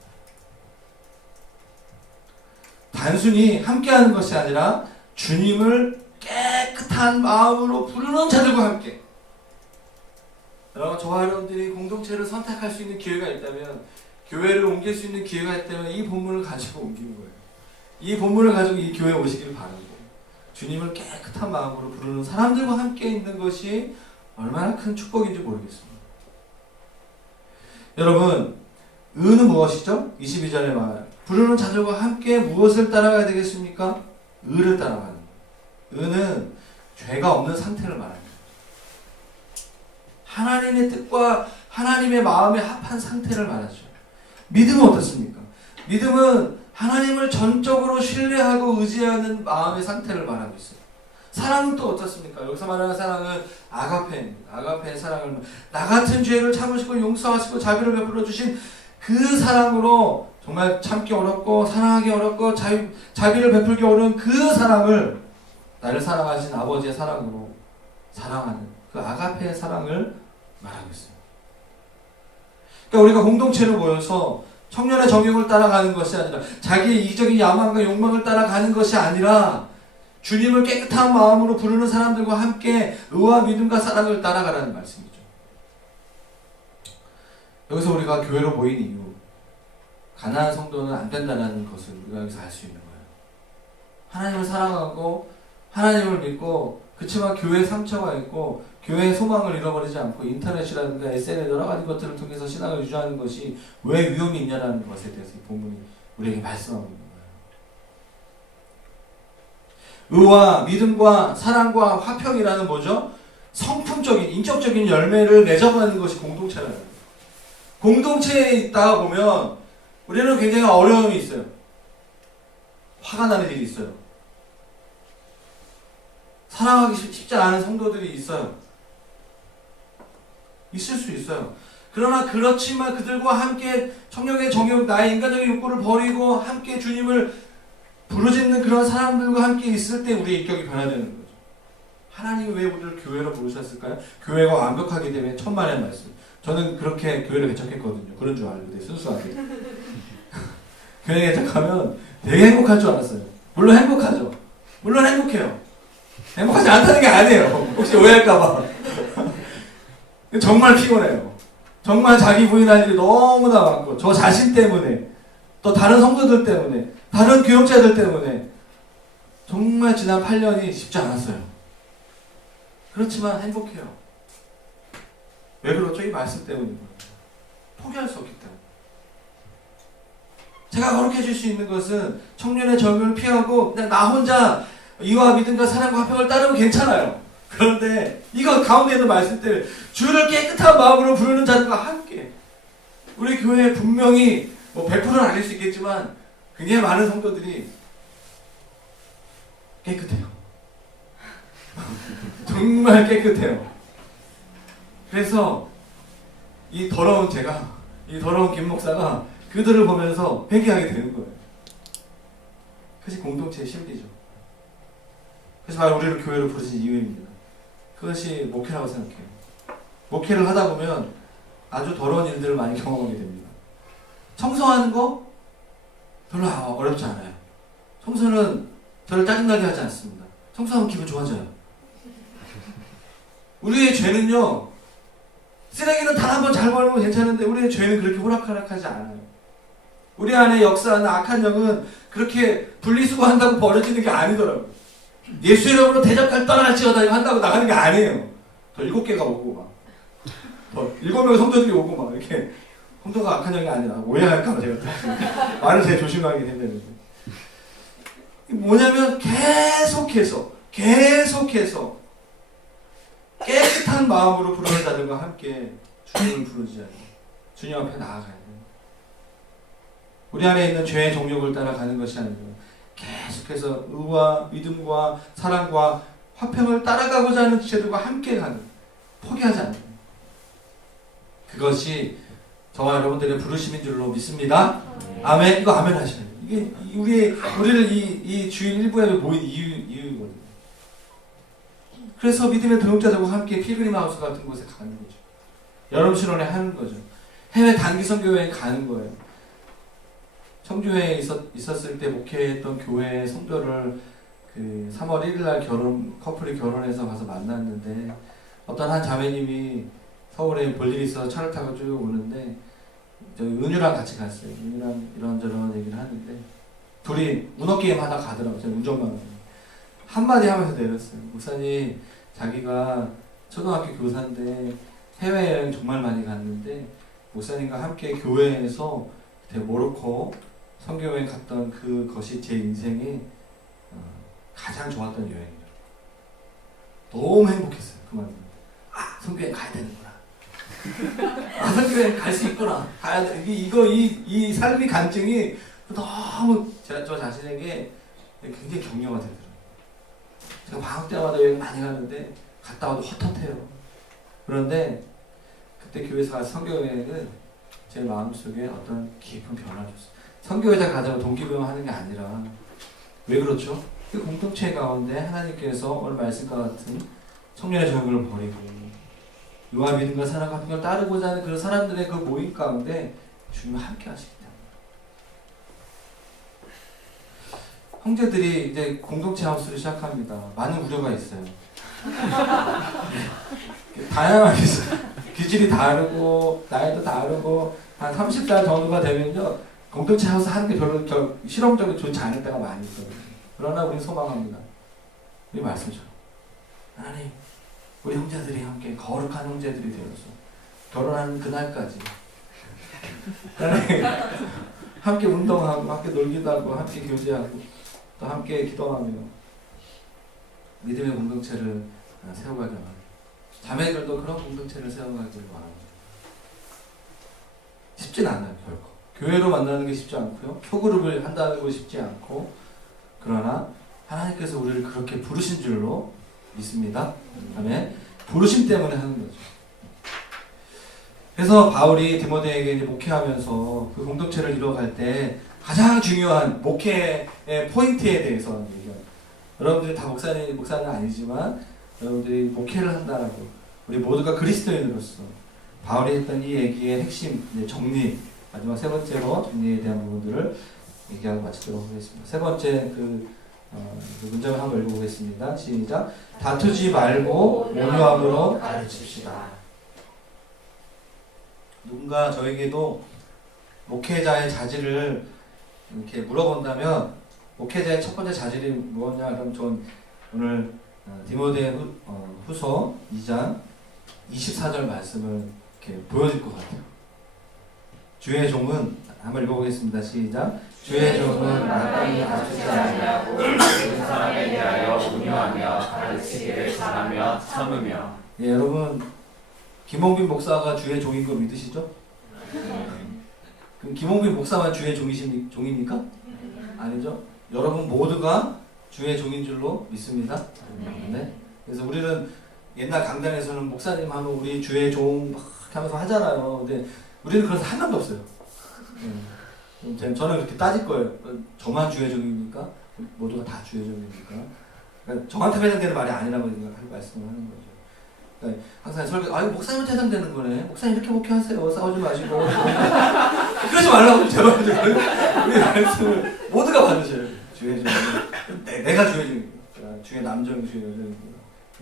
단순히 함께하는 것이 아니라 주님을 깨끗한 마음으로 부르는 자들과 함께. 여러분, 저와 여러분들이 공동체를 선택할 수 있는 기회가 있다면, 교회를 옮길 수 있는 기회가 있다면 이 본문을 가지고 옮기는 거예요. 이 본문을 가지고 이 교회에 오시기를 바라고, 주님을 깨끗한 마음으로 부르는 사람들과 함께 있는 것이 얼마나 큰 축복인지 모르겠습니다. 여러분, 의는 무엇이죠? 22절의 말. 부르는 자들과 함께 무엇을 따라가야 되겠습니까? 의를 따라가는 거예요. 의는 죄가 없는 상태를 말합니다. 하나님의 뜻과 하나님의 마음에 합한 상태를 말하죠. 믿음은 어떻습니까? 믿음은 하나님을 전적으로 신뢰하고 의지하는 마음의 상태를 말하고 있어요. 사랑은 또 어떻습니까? 여기서 말하는 사랑은 아가페입니다. 아가페의 사랑은 나 같은 죄를 참으시고 용서하시고 자비를 베풀어 주신 그 사랑으로 정말 참기 어렵고 사랑하기 어렵고 자비를 베풀기 어려운 그 사랑을 나를 사랑하신 아버지의 사랑으로 사랑하는 그 아가페의 사랑을 말하고 있어요. 그러니까 우리가 공동체로 모여서 청년의 정욕을 따라가는 것이 아니라 자기의 이기적인 야망과 욕망을 따라가는 것이 아니라 주님을 깨끗한 마음으로 부르는 사람들과 함께 의와 믿음과 사랑을 따라가라는 말씀이죠. 여기서 우리가 교회로 모인 이유, 가난한 성도는 안 된다는 것을 우리가 여기서 알 수 있는 거예요. 하나님을 사랑하고 하나님을 믿고 그렇지만 교회에 상처가 있고 교회의 소망을 잃어버리지 않고 인터넷이라든가 SNS 여러 가지 것들을 통해서 신앙을 유지하는 것이 왜 위험이 있냐라는 것에 대해서 이 본문이 우리에게 말씀하고 있는 거예요. 의와 믿음과 사랑과 화평이라는 뭐죠? 성품적인 인격적인 열매를 맺어가는 것이 공동체라는 거예요. 공동체에 있다 보면 우리는 굉장히 어려움이 있어요. 화가 나는 일이 있어요. 사랑하기 쉽지 않은 성도들이 있어요. 있을 수 있어요. 그러나 그렇지만 그들과 함께 청력의 정욕, 나의 인간적인 욕구를 버리고 함께 주님을 부르짖는 그런 사람들과 함께 있을 때 우리의 인격이 변화되는 거죠. 하나님이 왜 우리를 교회로 부르셨을까요? 교회가 완벽하기 때문에 천만의 말씀. 저는 그렇게 교회를 개척했거든요. 그런 줄 알고 되게 순수하게. 교회 개척하면 되게 행복할 줄 알았어요. 물론 행복하죠. 물론 행복해요. 행복하지 않다는 게 아니에요. 혹시 오해할까봐. 정말 피곤해요. 정말 자기 부인할 일이 너무나 많고 저 자신 때문에 또 다른 성도들 때문에 다른 교역자들 때문에 정말 지난 8년이 쉽지 않았어요. 그렇지만 행복해요. 왜 그렇죠? 이 말씀 때문인 거예요. 포기할 수 없기 때문에. 제가 거룩해질 수 있는 것은 청년의 정욕을 피하고 그냥 나 혼자 이와 믿음과 사랑과 화평을 따르면 괜찮아요. 그런데 이거 가운데 있는 말씀 때문에 주를 깨끗한 마음으로 부르는 자들과 함께 우리 교회에 분명히 뭐 100%는 아닐 수 있겠지만 굉장히 많은 성도들이 깨끗해요. 정말 깨끗해요. 그래서 이 더러운 제가, 이 더러운 김 목사가 그들을 보면서 회개하게 되는 거예요. 그것이 공동체의 심리죠. 그래서 바로 우리를 교회로 부르신 이유입니다. 그것이 목회라고 생각해요. 목회를 하다 보면 아주 더러운 일들을 많이 경험하게 됩니다. 청소하는 거 별로 어렵지 않아요. 청소는 저를 짜증나게 하지 않습니다. 청소하면 기분 좋아져요. 우리의 죄는요, 쓰레기는 단 한 번 잘 버리면 괜찮은데 우리의 죄는 그렇게 호락호락하지 않아요. 우리 안에 역사하는 악한 영은 그렇게 분리수거한다고 버려지는 게 아니더라고요. 예수 이름으로 대적할 떠날지어다 이거 한다고 나가는 게 아니에요. 더 7개가 오고 막 더 7명의 성도들이 오고 막 이렇게 성도가 악한 영이 아니라 오해할까봐 제가 말을 제일 조심하게 된다는데 뭐냐면 계속해서 깨끗한 마음으로 부르는 자들과 함께 주님을 부르지 않아요. 주님 앞에 나아가야 돼요. 우리 안에 있는 죄의 정욕을 따라가는 것이 아니고 계속해서 의와 믿음과 사랑과 화평을 따라가고자 하는 지체들과 함께 가는, 포기하지 않는 그것이 저와 여러분들의 부르심인 줄로 믿습니다. 아멘. 이거 아멘 하시면 이게 우리를 이 주일 일부에 모인 이유거든요. 그래서 믿음의 동역자들과 함께 필그림 하우스 같은 곳에 가는 거죠. 여름 신혼에 하는 거죠. 해외 단기 선교회에 가는 거예요. 청주에 있었을 때 목회했던 교회 성도를 그 3월 1일 날 커플이 결혼해서 가서 만났는데 어떤 한 자매님이 서울에 볼 일이 있어서 차를 타고 쭉 오는데 저희 은유랑 같이 갔어요. 은유랑 이런저런 얘기를 하는데 둘이 문어게임 하나 가더라고요. 제가 운전만 하고 한마디 하면서 내렸어요. 목사님, 자기가 초등학교 교사인데 해외여행 정말 많이 갔는데 목사님과 함께 교회에서 모로코 선교여행 갔던 그것이 제 인생에 가장 좋았던 여행이에요. 너무 행복했어요. 그만. 선교여행 가야 되는구나. 선교여행 갈 수 있구나. 가야 돼. 이 삶의 간증이 너무 저 자신에게 굉장히 격려가 되더라고요. 제가 방학 때마다 여행 많이 가는데 갔다 와도 헛헛해요. 그런데 그때 교회에서 간 성경여행은 제 마음속에 어떤 깊은 변화를 줬어요. 성경여행 가자고 동기부여 하는 게 아니라 왜 그렇죠? 그 공동체 가운데 하나님께서 오늘 말씀과 같은 청년의 정욕을 버리고 유아 믿음과 사랑 같은 걸 따르고자 하는 그런 사람들의 그 모임 가운데 주님이 함께 하시기 때문에 형제들이 이제 공동체 하우스를 시작합니다. 많은 우려가 있어요. 다양하게 있어요. 기질이 다르고 나이도 다르고 한 30살 정도가 되면요 공동체 하우스 하는 게 별로 실용적으로 좋지 않을 때가 많이 있거든요. 그러나 우리는 소망합니다. 우리 말씀처럼 하나님 우리 형제들이 함께 거룩한 형제들이 되어서 결혼하는 그날까지 하나님 함께 운동하고 함께 놀기도 하고 함께 교제하고 또 함께 기도하며 믿음의 공동체를 세워가길 바랍니다. 자매들도 그런 공동체를 세워가길 바랍니다. 쉽진 않아요. 결코. 교회로 만나는 게 쉽지 않고요. 표그룹을 한다는 거 쉽지 않고 그러나 하나님께서 우리를 그렇게 부르신 줄로 믿습니다. 아멘. 부르심 때문에 하는 거죠. 그래서 바울이 디모데에게 이제 목회하면서 그 공동체를 이뤄갈 때 가장 중요한 목회의 포인트에 대해서 얘기합니다. 여러분들이 다 목사는 아니지만 여러분들이 목회를 한다라고 우리 모두가 그리스도인으로서 바울이 했던 이 얘기의 핵심 정리 마지막 세 번째로 정리에 대한 부분들을 얘기하고 마치도록 하겠습니다. 세 번째 그 문장을 한번 읽어보겠습니다. 시작. 다투지 말고 온유함으로 가르칩시다. 누군가 저에게도 목회자의 자질을 이렇게 물어본다면 목회자의 첫 번째 자질이 무엇냐 그럼 전 오늘 디모데 후서 2장 24절 말씀을 이렇게 보여줄 것 같아요. 주의 종은 한번 읽어보겠습니다. 시작. 주의 종은 마땅히 다투지 아니하고 모든 사람에 대하여 온유하며 가르치기를 잘하며 참으며. 예, 여러분 김홍빈 목사가 주의 종인 거 믿으시죠? 그럼 김홍빈 목사만 주의 종입니까? 아니죠. 여러분 모두가 주의 종인 줄로 믿습니다. 네. 그래서 우리는 옛날 강단에서는 목사님 하면 우리 주의 종 막 하면서 하잖아요. 근데 우리는 그래서 한 명도 없어요. 네. 저는 그렇게 따질 거예요. 저만 주의 종입니까? 모두가 다 주의 종입니까? 그러니까 저한테 해당되는 말이 아니라고 말씀을 하는 거죠. 그러니까 항상 설교, 아유 목사님한테 해당되는 거네. 목사님 이렇게 목회하세요. 싸우지 마시고. 그러지 말라고 제발 우리 말씀을 모두가 받으셔요. 주의 종. 내가 주의 종입니다. 주의 남종, 주의 여종입니다.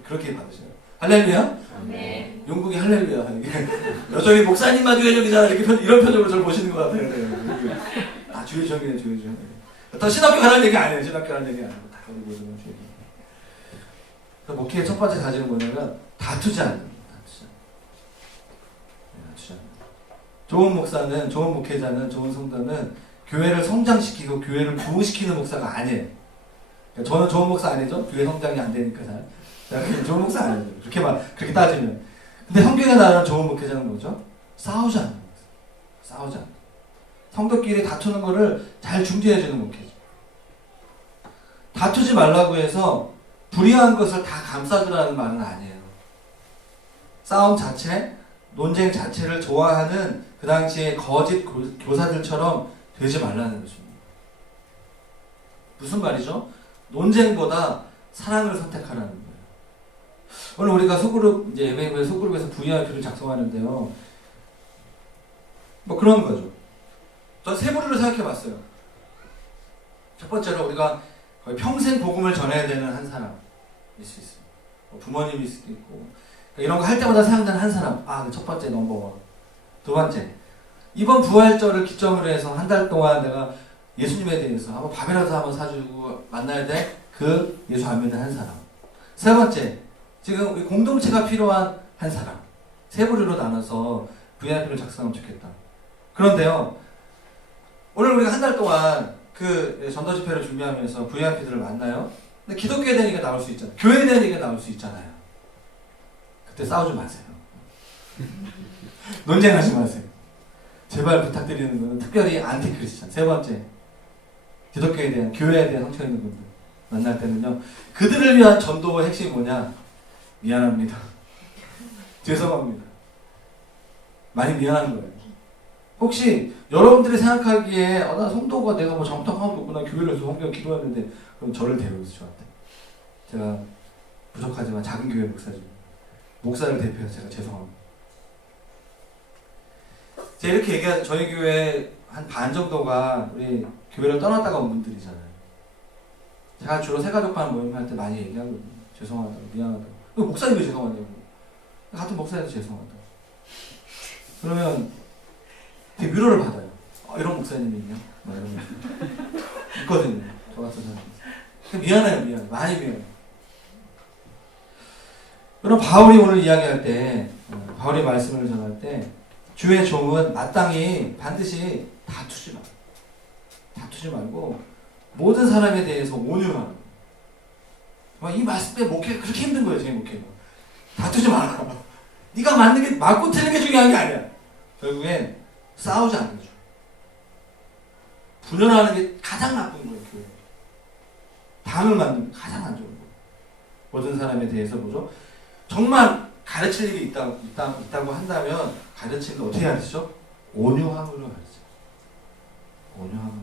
그렇게 받으셔요. 할렐루야? 네. 영국이 할렐루야. 여전히 목사님만 주의 종이잖아. 이렇게 이런 표정으로 저를 보시는 것 같아요. 아 주의 종이네, 주의 종. 더 신학교 가라는 얘기 아니에요. 신학교 가라는 얘기 아니고 다 우리 모두가 주의 종. 목회의 첫 번째 자질은 뭐냐면 다투지 않는 거예요. 다투지 않는 거예요. 좋은 목사는, 좋은 목회자는, 좋은 성도는 교회를 성장시키고 교회를 부흥시키는 목사가 아니에요. 그러니까 저는 좋은 목사 아니죠? 교회 성장이 안 되니까 잘. 좋은 목사 아니죠. 그렇게 따지면. 근데 성경에 나오는 좋은 목회자는 뭐죠? 싸우지 않는 거예요. 싸우지 않는 거예요. 성도끼리 다투는 거를 잘 중재해주는 목회죠. 다투지 말라고 해서 불의한 것을 다 감싸주라는 말은 아니에요. 싸움 자체, 논쟁 자체를 좋아하는 그 당시에 거짓 교사들처럼 되지 말라는 것입니다. 무슨 말이죠? 논쟁보다 사랑을 선택하라는 거예요. 오늘 우리가 소그룹, 이제 예배부의 소그룹에서 VIP를 작성하는데요. 뭐 그런 거죠. 전 세 부류를 생각해 봤어요. 첫 번째로 우리가 거의 평생 복음을 전해야 되는 한 사람일 수 있어요. 부모님일 수도 있고. 이런 거 할 때마다 생각나는 한 사람. 아, 첫 번째 넘버원. 두 번째. 이번 부활절을 기점으로 해서 한 달 동안 내가 예수님에 대해서 한번 밥이라도 한번 사주고 만나야 돼. 그 예수 안 믿는 한 사람. 세 번째. 지금 우리 공동체가 필요한 한 사람. 세 부류로 나눠서 VIP를 작성하면 좋겠다. 그런데요. 오늘 우리가 한 달 동안 그 전도 집회를 준비하면서 VIP들을 만나요. 근데 기독교에 대한 얘기가 나올 수 있잖아요. 교회에 대한 얘기가 나올 수 있잖아요. 그때 싸우지 마세요. 논쟁하지 마세요. 제발 부탁드리는 거는 특별히 안티 크리스찬. 세 번째, 기독교에 대한, 교회에 대한 상처 있는 분들. 만날 때는요. 그들을 위한 전도의 핵심이 뭐냐? 미안합니다. 죄송합니다. 많이 미안한 거예요. 혹시 여러분들이 생각하기에 나 성도가 내가 뭐 잘못한 거 하나도 없구나 교회를 성경 기도했는데 그럼 저를 데려오세요. 저한테. 제가 부족하지만 작은 교회 목사죠. 목사를 대표해서 제가 죄송합니다. 제가 이렇게 얘기하죠. 저희 교회 한 반 정도가 우리 교회를 떠났다가 온 분들이잖아요. 제가 주로 새가족반 모임 할 때 많이 얘기하거든요. 죄송하다고, 미안하다고. 목사님도 죄송하다고. 같은 목사님도 죄송하다고. 그러면 되게 위로를 받아요. 이런 목사님이 있냐? 뭐 이런 있거든요. 저 같은 사람. 미안해요, 미안해. 많이 미안해요. 그럼 바울이 오늘 이야기할 때, 바울이 말씀을 전할 때, 주의 종은 마땅히 반드시 다투지 말고 모든 사람에 대해서 온유하는. 이 말씀 때 목회가 그렇게 힘든 거예요, 제 목회가. 다투지 마라. 네가 맞는 게 맞고 틀린 게 중요한 게 아니야. 결국엔 싸우지 않는 거죠. 분열하는 게 가장 나쁜 거예요, 교회. 당을 만드는 게 가장 안 좋은 거예요. 모든 사람에 대해서 뭐죠? 정말 가르칠 일이 있다고 한다면 가르치는 거 어떻게 가르치죠? 온유함으로 가르치죠. 온유함으로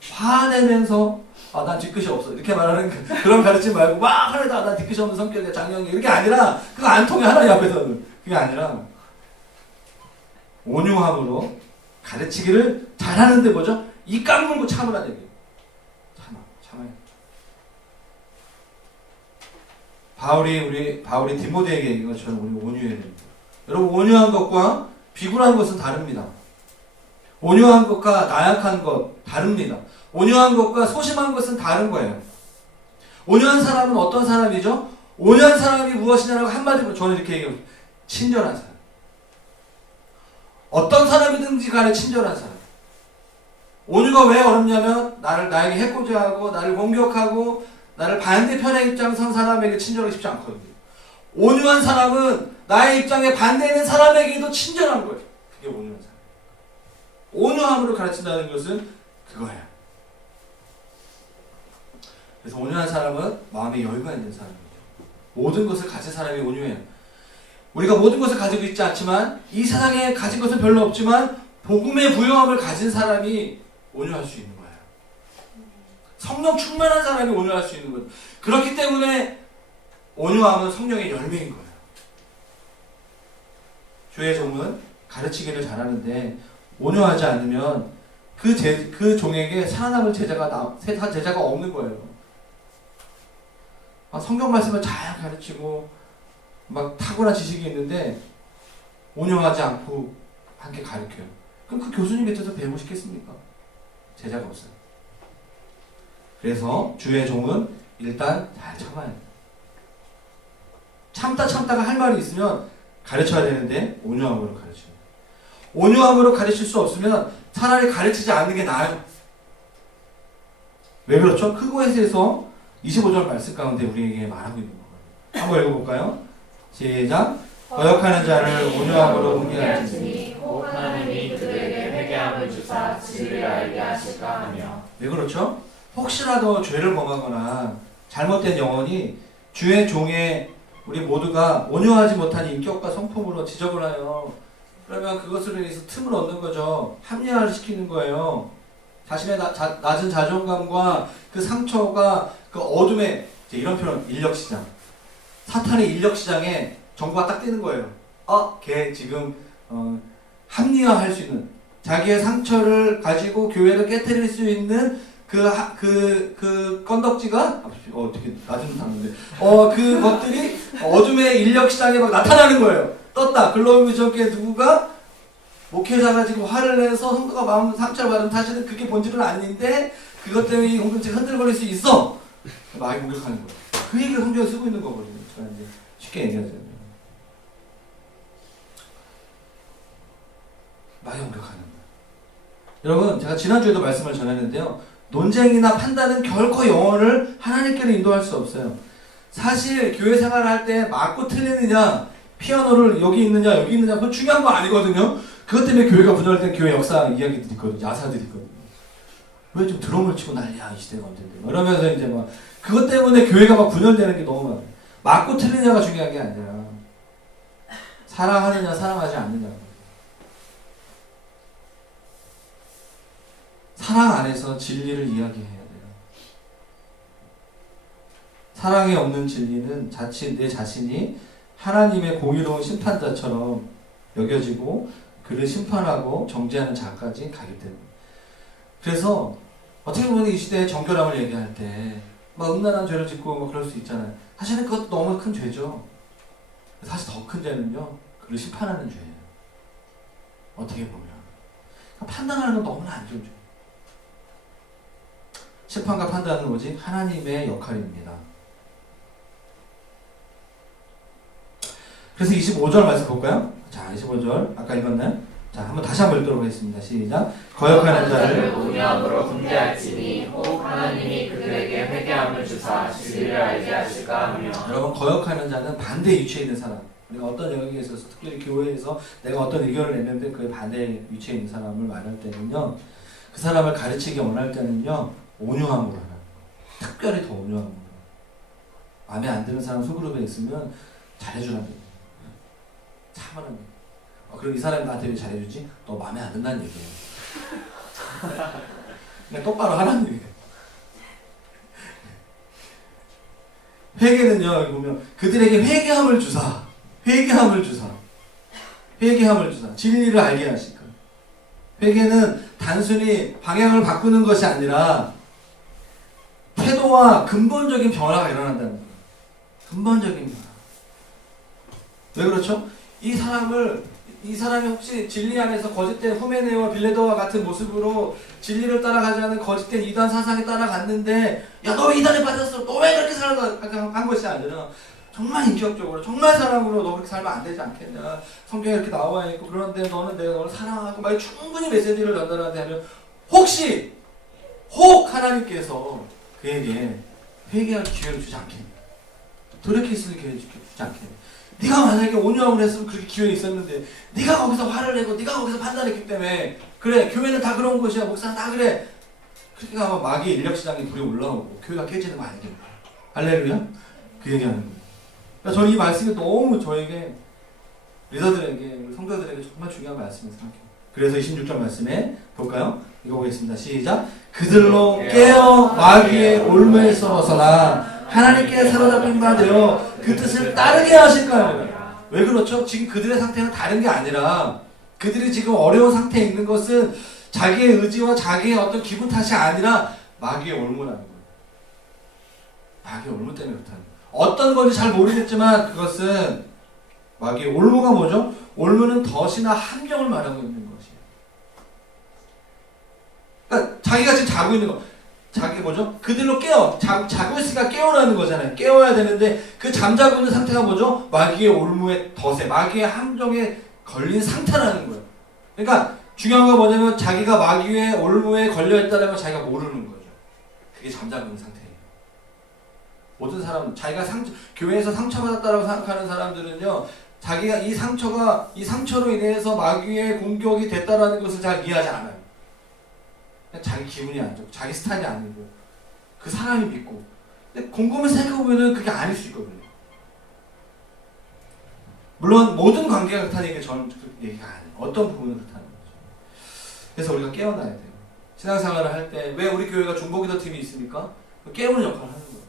가르치죠. 화내면서 난 뒤끝이 없어 이렇게 말하는 그런 가르치지 말고 막 화내다 난 뒤끝이 없는 성격이야 장형이 이렇게 아니라 그거 안 통해 하나님 앞에서는. 그게 아니라 온유함으로 가르치기를 잘하는데 뭐죠? 이 깡물고 참으라는 얘기예요. 참아요. 바울이 디모데에게 얘기한 것처럼 우리 온유해야 됩니다. 여러분 온유한 것과 비굴한 것은 다릅니다. 온유한 것과 나약한 것 다릅니다. 온유한 것과 소심한 것은 다른 거예요. 온유한 사람은 어떤 사람이죠? 온유한 사람이 무엇이냐라고 한마디로 저는 이렇게 얘기해요. 친절한 사람. 어떤 사람이든지 간에 친절한 사람. 온유가 왜 어렵냐면 나에게 해코지하고 나를 공격하고 나를 반대편의 입장 선 사람에게 친절하기 쉽지 않거든요. 온유한 사람은 나의 입장에 반대되는 사람에게도 친절한 거예요. 그게 온유한 사람. 온유함으로 가르친다는 것은 그거예요. 그래서 온유한 사람은 마음에 여유가 있는 사람이에요. 모든 것을 가진 사람이 온유해요. 우리가 모든 것을 가지고 있지 않지만 이 세상에 가진 것은 별로 없지만 복음의 부요함을 가진 사람이 온유할 수 있는 거예요. 성령 충만한 사람이 온유할 수 있는 거예요. 그렇기 때문에 온유함은 성령의 열매인 거예요. 주의 종은 가르치기를 잘하는데 온유하지 않으면 그 종에게 살아남을 제자가 없는 거예요. 성경 말씀을 잘 가르치고 막 탁월한 지식이 있는데 온유하지 않고 함께 가르쳐요. 그럼 그 교수님 곁에서 배우고 싶겠습니까? 제자가 없어요. 그래서 주의 종은 일단 잘 참아야 돼요. 참다가 할 말이 있으면 가르쳐야 되는데 온유함으로 가르쳐요. 온유함으로 가르칠 수 없으면 차라리 가르치지 않는 게 나아요. 왜 그렇죠? 크고에서 25절 말씀 가운데 우리에게 말하고 있는 거예요. 한번 읽어볼까요? 시작. 거역하는 자를 온유함으로 훈계할지니 혹 하나님이 그들에게 회개함을 주사 진리를 알게 하실까 하며. 왜 그렇죠? 혹시라도 죄를 범하거나 잘못된 영혼이 주의 종에 우리 모두가 온유하지 못한 인격과 성품으로 지적을 하여 그러면 그것으로 인해서 틈을 얻는 거죠. 합리화를 시키는 거예요. 자신의 낮은 자존감과 그 상처가 그 어둠의 이런 표현 인력시장 사탄의 인력시장에 정보가 딱 뜨는 거예요. 걔 지금 합리화할 수 있는 자기의 상처를 가지고 교회를 깨트릴 수 있는 그 건덕지가 어떻게 낮은 단어인데 그것들이 어둠의 인력시장에 막 나타나는 거예요. 떴다. 글로벌 미션계 누구가 목회자가 지금 화를 내서 성도가 마음 상처를 받은 사실은 그게 본질은 아닌데 그것 때문에 이 공동체가 흔들거릴 수 있어. 마귀 공격하는 거예요. 그 얘기를 성경에 쓰고 있는 거거든요. 제가 이제 쉽게 얘기하자면 마귀 공격하는 거예요. 여러분 제가 지난주에도 말씀을 전했는데요. 논쟁이나 판단은 결코 영혼을 하나님께로 인도할 수 없어요. 사실 교회 생활을 할 때 맞고 틀리느냐 피아노를 여기 있느냐 여기 있느냐 그건 중요한 거 아니거든요. 그것 때문에 교회가 분열된 교회 역사 이야기들이 있거든요. 야사들이 있거든요. 왜 좀 드럼을 치고 난리야 이 시대가 언젠데 이러면서 이제 막 그것 때문에 교회가 막 분열되는 게 너무 많아요. 맞고 틀리냐가 중요한 게 아니라 사랑하느냐 사랑하지 않느냐. 사랑 안에서 진리를 이야기해야 돼요. 사랑이 없는 진리는 내 자신이 하나님의 공의로운 심판자처럼 여겨지고 그를 심판하고 정죄하는 자까지 가기 때문에. 그래서 어떻게 보면 이 시대의 정결함을 얘기할 때 막 음란한 죄를 짓고 막 그럴 수 있잖아요. 사실은 그것도 너무 큰 죄죠. 사실 더 큰 죄는요, 그를 심판하는 죄예요. 어떻게 보면 판단하는 건 너무나 안 좋은 죄. 심판과 판단은 오직 하나님의 역할입니다. 그래서 25절 말씀 볼까요? 자, 25절 아까 읽었나요? 자, 다시 한번 읽도록 하겠습니다. 시작. 거역하는 자를 운명으로 분배할지니 혹 하나님이 그들에게 회개함을 주사 진리를 알게 하실까 하며. 여러분, 거역하는 자는 반대 위치에 있는 사람. 우리가 어떤 영역에 있어서 특별히 교회에서 내가 어떤 의견을 냈는데 그에 반대 위치에 있는 사람을 말할 때는요, 그 사람을 가르치기 원할 때는요, 온유함으로 하라. 특별히 더 온유함으로. 마음에 안 드는 사람 소그룹에 있으면 잘해주라는 거예요. 참으라는 거예요. 그럼 이 사람이 나한테 왜 잘해주지? 너 마음에 안 든다는 얘기예요. 그냥 똑바로 하라는 얘기예요. 회개는요, 여기 보면 그들에게 회개함을 주사, 진리를 알게 하실 거예요. 회개는 단순히 방향을 바꾸는 것이 아니라 태도와 근본적인 변화가 일어난다는 거예요. 근본적인 변화. 왜 그렇죠? 이 사람이 혹시 진리 안에서 거짓된 후메네와 빌레도와 같은 모습으로 진리를 따라가지 않은 거짓된 이단 사상에 따라갔는데, 야, 너 이단에 빠졌어, 너 왜 그렇게 살아? 한 것이 아니라 정말 인격적으로, 정말 사랑으로 너 그렇게 살면 안 되지 않겠냐, 성경에 이렇게 나와 있고, 그런데 내가 너를 사랑하고 막 충분히 메시지를 전달하는데 하면 혹 하나님께서 그에게 회개할 기회를 주지 않겠냐, 돌이킬 수 있는 기회를 주지 않겠냐. 네가 만약에 온유함을 했으면 그렇게 기회가 있었는데, 네가 거기서 화를 내고 네가 거기서 판단했기 때문에, 그래, 교회는 다 그런 곳이야, 목사는 다 그래, 그렇게 하면 마귀의 인력시장이 불이 올라오고 교회가 깨지는 거 아니겠냐. 할렐루야. 그 얘기하는 거예요. 그러니까 저는 이 말씀이 너무 저에게, 리더들에게, 성도들에게 정말 중요한 말씀을 생각해요. 그래서 26절 말씀에 볼까요? 읽어보겠습니다. 시작. 그들로 깨어 마귀의 올무에 썰어서나 하나님께 사로잡힌 바 되어 그 뜻을 따르게 하실까요? 왜 그렇죠? 지금 그들의 상태는 다른 게 아니라, 그들이 지금 어려운 상태에 있는 것은 자기의 의지와 자기의 어떤 기분 탓이 아니라 마귀의 올무라는 거예요. 마귀의 올무 때문에 그렇다는 거예요. 어떤 건지 잘 모르겠지만 그것은 마귀의 올무가 뭐죠? 올무는 덫이나 함정을 말하고 있는 것이에요. 그러니까 자기가 지금 자고 있는 거, 자기 뭐죠? 그들로 깨어, 자고 있으니까 깨어나는 거잖아요. 깨워야 되는데 그 잠자고 있는 상태가 뭐죠? 마귀의 올무의 덫에, 마귀의 함정에 걸린 상태라는 거예요. 그러니까 중요한 건 뭐냐면 자기가 마귀의 올무에 걸려있다는 걸 자기가 모르는 거죠. 그게 잠자고 있는 상태예요. 모든 사람, 자기가 교회에서 상처받았다고 생각하는 사람들은요, 자기가 이 상처로 인해서 마귀의 공격이 됐다라는 것을 잘 이해하지 않아요. 자기 기분이 안 좋고 자기 스타일이 아니고 그 사람이 믿고. 근데 곰곰이 생각해보면 그게 아닐 수 있거든요. 물론 모든 관계가 그렇다는 얘기가 저는 그 얘기가 아니에요. 어떤 부분은 그렇다는 거죠. 그래서 우리가 깨어나야 돼요. 신앙생활을 할 때 왜 우리 교회가 중보기도 팀이 있습니까? 깨우는 역할을 하는 거예요.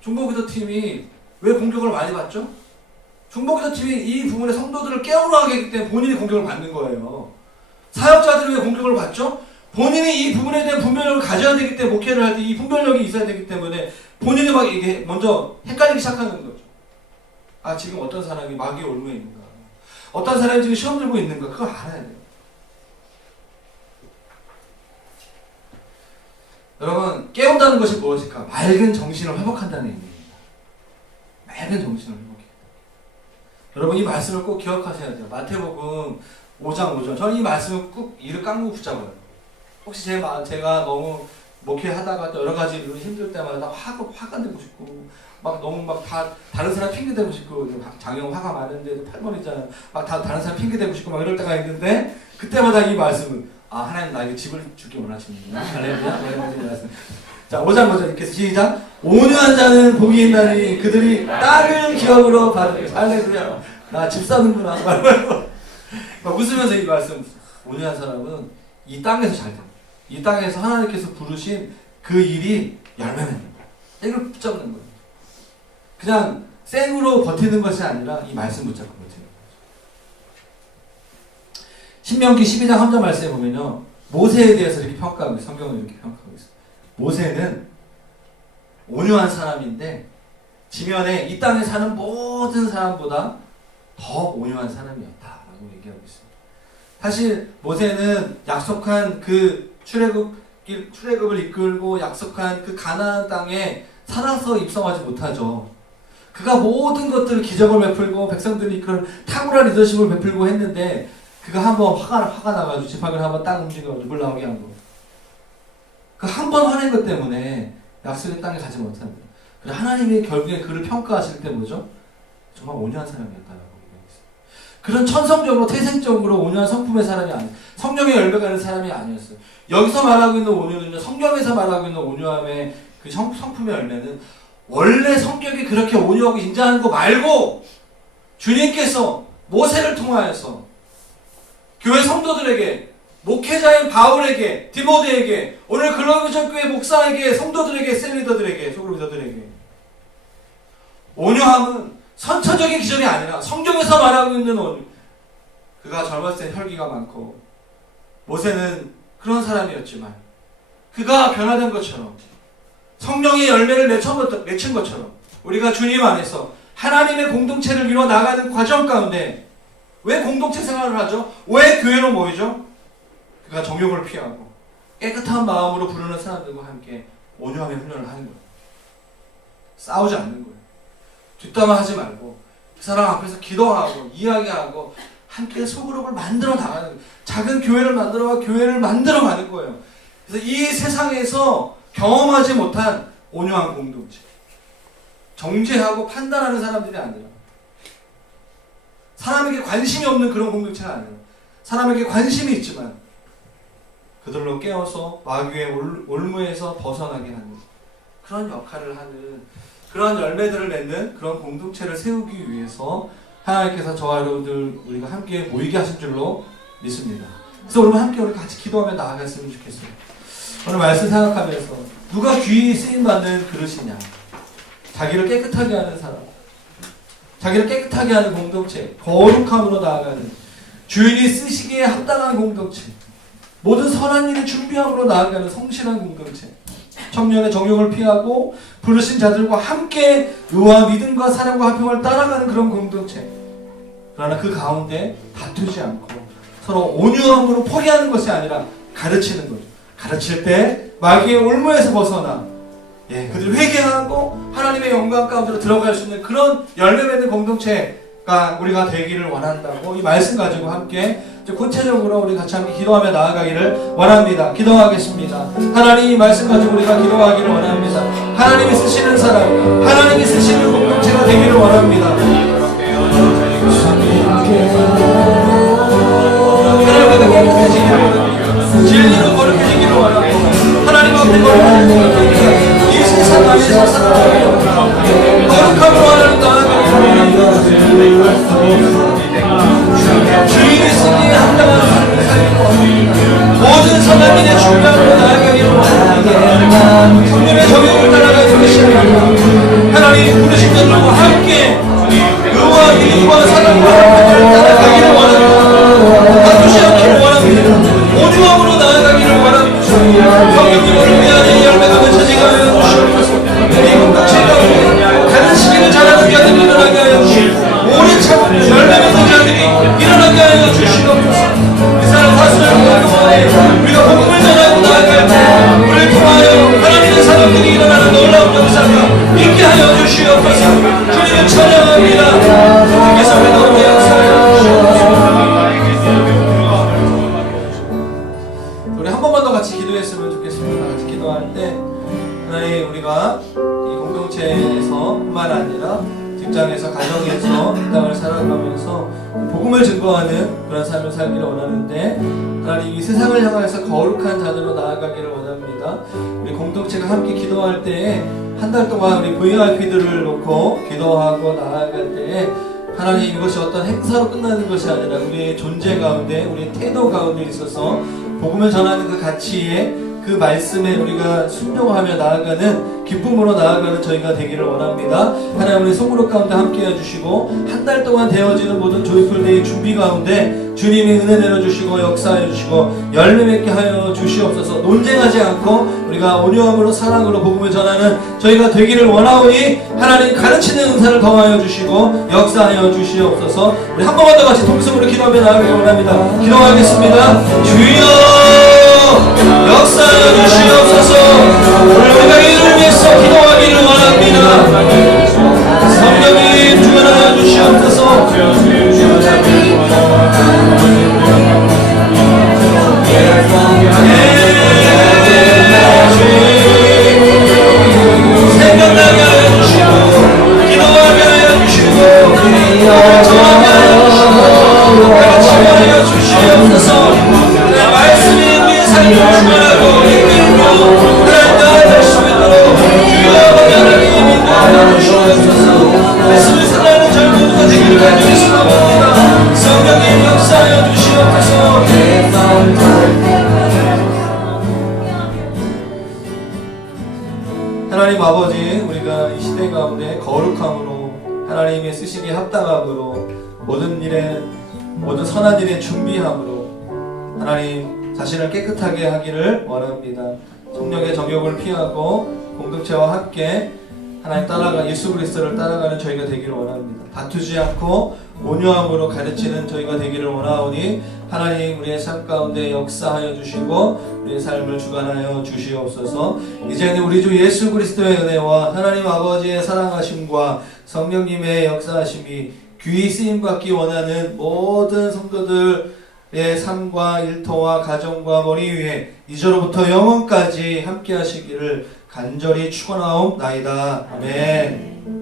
중보기도 팀이 왜 공격을 많이 받죠? 중보기도 팀이 이 부분에 성도들을 깨우려 하기 때문에 본인이 공격을 받는 거예요. 사역자들이 왜 공격을 받죠? 본인이 이 부분에 대한 분별력을 가져야 되기 때문에, 목회를 할 때 이 분별력이 있어야 되기 때문에 본인이 막 이게 먼저 헷갈리기 시작하는 거죠. 아, 지금 어떤 사람이 마귀의 올무에 있는가, 어떤 사람이 지금 시험 들고 있는가, 그걸 알아야 돼요. 여러분, 깨운다는 것이 무엇일까? 맑은 정신을 회복한다는 의미입니다. 맑은 정신을 회복해요. 여러분, 이 말씀을 꼭 기억하셔야 돼요. 마태복음 5장 5절. 저는 이 말씀을 꼭 이를 깡고 붙잡아요. 혹시 제가 너무 목회하다가 또 여러 가지 힘들 때마다 화가 내고 싶고, 막 너무 막 다른 사람 핑계대고 싶고, 장영 화가 많은데 8번이잖아요. 막 다른 사람 핑계대고 싶고 막 이럴 때가 있는데, 그때마다 이 말씀을, 아, 하나님 나에게 집을 주기 원하시는구나. 할렐루야. 자, 5장 보자. 이렇게 시작. 온유한 자는 복이 있나니 그들이 땅을 기업으로 받으리. 할렐루야. 나 집 사는구나. 웃으면서 이 말씀. 온유한 사람은 이 땅에서 잘 됩니다. 이 땅에서 하나님께서 부르신 그 일이 열매입니다. 이걸 붙잡는 거예요. 그냥 생으로 버티는 것이 아니라 이 말씀 붙잡고 버티는 거죠. 신명기 12장 3절 말씀에 보면요. 모세에 대해서 이렇게 평가하고 있어요. 성경을 이렇게 평가하고 있어요. 모세는 온유한 사람인데 지면에 이 땅에 사는 모든 사람보다 더 온유한 사람이었다라고 얘기하고 있습니다. 사실 모세는 약속한 그 출애굽을 이끌고 약속한 그 가나안 땅에 살아서 입성하지 못하죠. 그가 모든 것들을 기적을 베풀고 백성들이 이끌 탁월한 리더십을 베풀고 했는데 그가 한번 화가 나가지고 지팡이를 한번 딱 움직여가지고 물 나오게 한 거. 그 한 번 화낸 것 때문에 약속의 땅에 가지 못합니다. 그래 하나님이 결국에 그를 평가하실 때 뭐죠? 정말 온유한 사람이었다라고 얘기했어요. 그런 천성적으로 태생적으로 온유한 성품의 사람이 아니에요. 성령의 열매가 있는 사람이 아니었어요. 여기서 말하고 있는 온유는요, 성경에서 말하고 있는 온유함의 그 성품의 열매는 원래 성격이 그렇게 온유하고 인자한 거 말고 주님께서 모세를 통하여서 교회 성도들에게, 목회자인 바울에게, 디모데에게, 오늘 글로벌전교회 목사에게, 성도들에게, 셀리더들에게, 소그룹리더들에게 온유함은 선천적인 기준이 아니라 성경에서 말하고 있는 온유. 그가 젊었을 때 혈기가 많고 모세는 그런 사람이었지만 그가 변화된 것처럼 성령의 열매를 맺힌 것처럼 우리가 주님 안에서 하나님의 공동체를 이루어 나가는 과정 가운데 왜 공동체 생활을 하죠? 왜 교회로 모이죠? 그가 정욕을 피하고 깨끗한 마음으로 부르는 사람들과 함께 온유함의 훈련을 하는 거예요. 싸우지 않는 거예요. 뒷담화하지 말고 그 사람 앞에서 기도하고 이야기하고 함께 소그룹을 만들어 나가는 거예요. 작은 교회를 만들어가 교회를 만들어 가는 거예요. 그래서 이 세상에서 경험하지 못한 온유한 공동체, 정죄하고 판단하는 사람들이 아니라 사람에게 관심이 없는 그런 공동체가 아니라 사람에게 관심이 있지만 그들로 깨어서 마귀의 올무에서 벗어나게 하는 그런 역할을 하는 그런 열매들을 맺는 그런 공동체를 세우기 위해서 하나님께서 저와 여러분들 우리가 함께 모이게 하신 줄로 믿습니다. 그래서 여러분 함께 우리 같이 기도하며 나아갔으면 좋겠어요. 오늘 말씀 생각하면서 누가 귀히 쓰임받는 그릇이냐? 자기를 깨끗하게 하는 사람, 자기를 깨끗하게 하는 공동체, 거룩함으로 나아가는 주인이 쓰시기에 합당한 공동체, 모든 선한 일을 준비함으로 나아가는 성실한 공동체, 청년의 정욕을 피하고 부르신 자들과 함께 의와 믿음과 사랑과 화평을 따라가는 그런 공동체. 그러나 그 가운데 다투지 않고 서로 온유함으로 포기하는 것이 아니라 가르치는 거죠. 가르칠 때 마귀의 올무에서 벗어나 그들이 회개하고 하나님의 영광 가운데로 들어갈 수 있는 그런 열매 맺는 공동체가 우리가 되기를 원한다고 이 말씀 가지고 함께 구체적으로 우리 같이 함께 기도하며 나아가기를 원합니다. 기도하겠습니다. 하나님 이 말씀 가지고 우리가 기도하기를 원합니다. 하나님이 쓰시는 사람, 하나님이 쓰시는 공동체가 되기를 원합니다. 하나님과 깨끗해지기를 원합니다. 진리로 거룩해지기를 원합니다. 하나님 앞에 거룩해지기를 이 세상 안에서 살아가며 거룩함으로 하나님 나아가기를 원합니다. 주인이 쓰기에 합당한 삶을 살기를 원합니다. 모든 선한 일에 중요함으로 나아가기를 원합니다. 성령의 정욕을 따라가는 것이 아니라 하나님 부르신 자들과 함께 의와 믿음과 사랑과 화평을 따라가기를 원합니다. 다투지 않기를 원합니다. 온유함으로 나아가기를 원합니다. 성령님을 위하여 열매가 맺혀지게 하여 주시옵소서. 이 공동체 가운데 가르치기를 잘하는 자들이 일어나게 하여 주시옵소서. 오래 참고 열매 맺는 자들이 일어나게 하여 주시옵소서. 이 사람 사수를 통하여 우리가 복음을 전하고 나아갈 때 우리를 통하여 하나님의 사람들이 일어나는 놀라운 역사가 있게 하여 주시옵소서. 주님을 찬양합니다. 주님께서 우리 가운데 역사하여 주시옵소서. 우리 한 번만 더 같이 기도했으면 좋겠습니다. 같이 기도할 때 하나님 우리가 이 공동체에서 뿐만 아니라 직장에서 가정에서 이 땅을 살아가면서 복음을 증거하는 그런 삶을 살기를 원하는데 하나님 이 세상을 향해서 거룩한 자녀로 나아가기를 원합니다. 우리 공동체가 함께 기도할 때에 한 달 동안 우리 VIP들을 놓고 기도하고 나아갈 때에 하나님 이것이 어떤 행사로 끝나는 것이 아니라 우리의 존재 가운데 우리의 태도 가운데 있어서 복음을 전하는 그 가치에 그 말씀에 우리가 순종하며 나아가는 기쁨으로 나아가는 저희가 되기를 원합니다. 하나님 우리 성무록 가운데 함께 해주시고 한 달 동안 되어지는 모든 조이풀데이 준비 가운데 주님이 은혜 내려주시고 역사해 주시고 열매 맺게 하여 주시옵소서. 논쟁하지 않고 우리가 온유함으로 사랑으로 복음을 전하는 저희가 되기를 원하오니 하나님 가르치는 은사를 더하여 주시고 역사하여 주시옵소서. 우리 한 번만 더 같이 동성으로 기도하며 나아가기 원합니다. 기도하겠습니다. 주여 역사하여 주시옵소서. 오늘 우리가 이를 위해서 기도하기를 원합니다. 성령님 주관하여 주시옵소서. 생각나게 하여 주시고 기도하게 하여 주시고 정하게 하여 주시고 가르치게 하여 주시옵소서. 말씀이 우리의 삶을 주관하고 이끌고 하나님 나아갈 수 있도록 주여 하나님 인도하여 주시옵소서. 말씀을 사랑하는 저희 모두가 되기를 간절히 소망합니다. 성령님 역사하여 주시옵소서. 하나님 아버지 우리가 이 시대 가운데 거룩함으로 하나님의 쓰시기에 합당함으로 모든 선한 일에 준비함으로 하나님 자신을 깨끗하게 하기를 원합니다. 성령의 정욕을 피하고 공동체와 함께 하나님 예수 그리스도를 따라가는 저희가 되기를 원합니다. 다투지 않고 온유함으로 가르치는 저희가 되기를 원하오니 하나님 우리의 삶 가운데 역사하여 주시고 우리의 삶을 주관하여 주시옵소서. 이제는 우리 주 예수 그리스도의 은혜와 하나님 아버지의 사랑하심과 성령님의 역사하심이 귀히 쓰임받기 원하는 모든 성도들의 삶과 일터와 가정과 머리 위에 이제로부터 영원까지 함께 하시기를 간절히 축원하옵나이다. 아멘.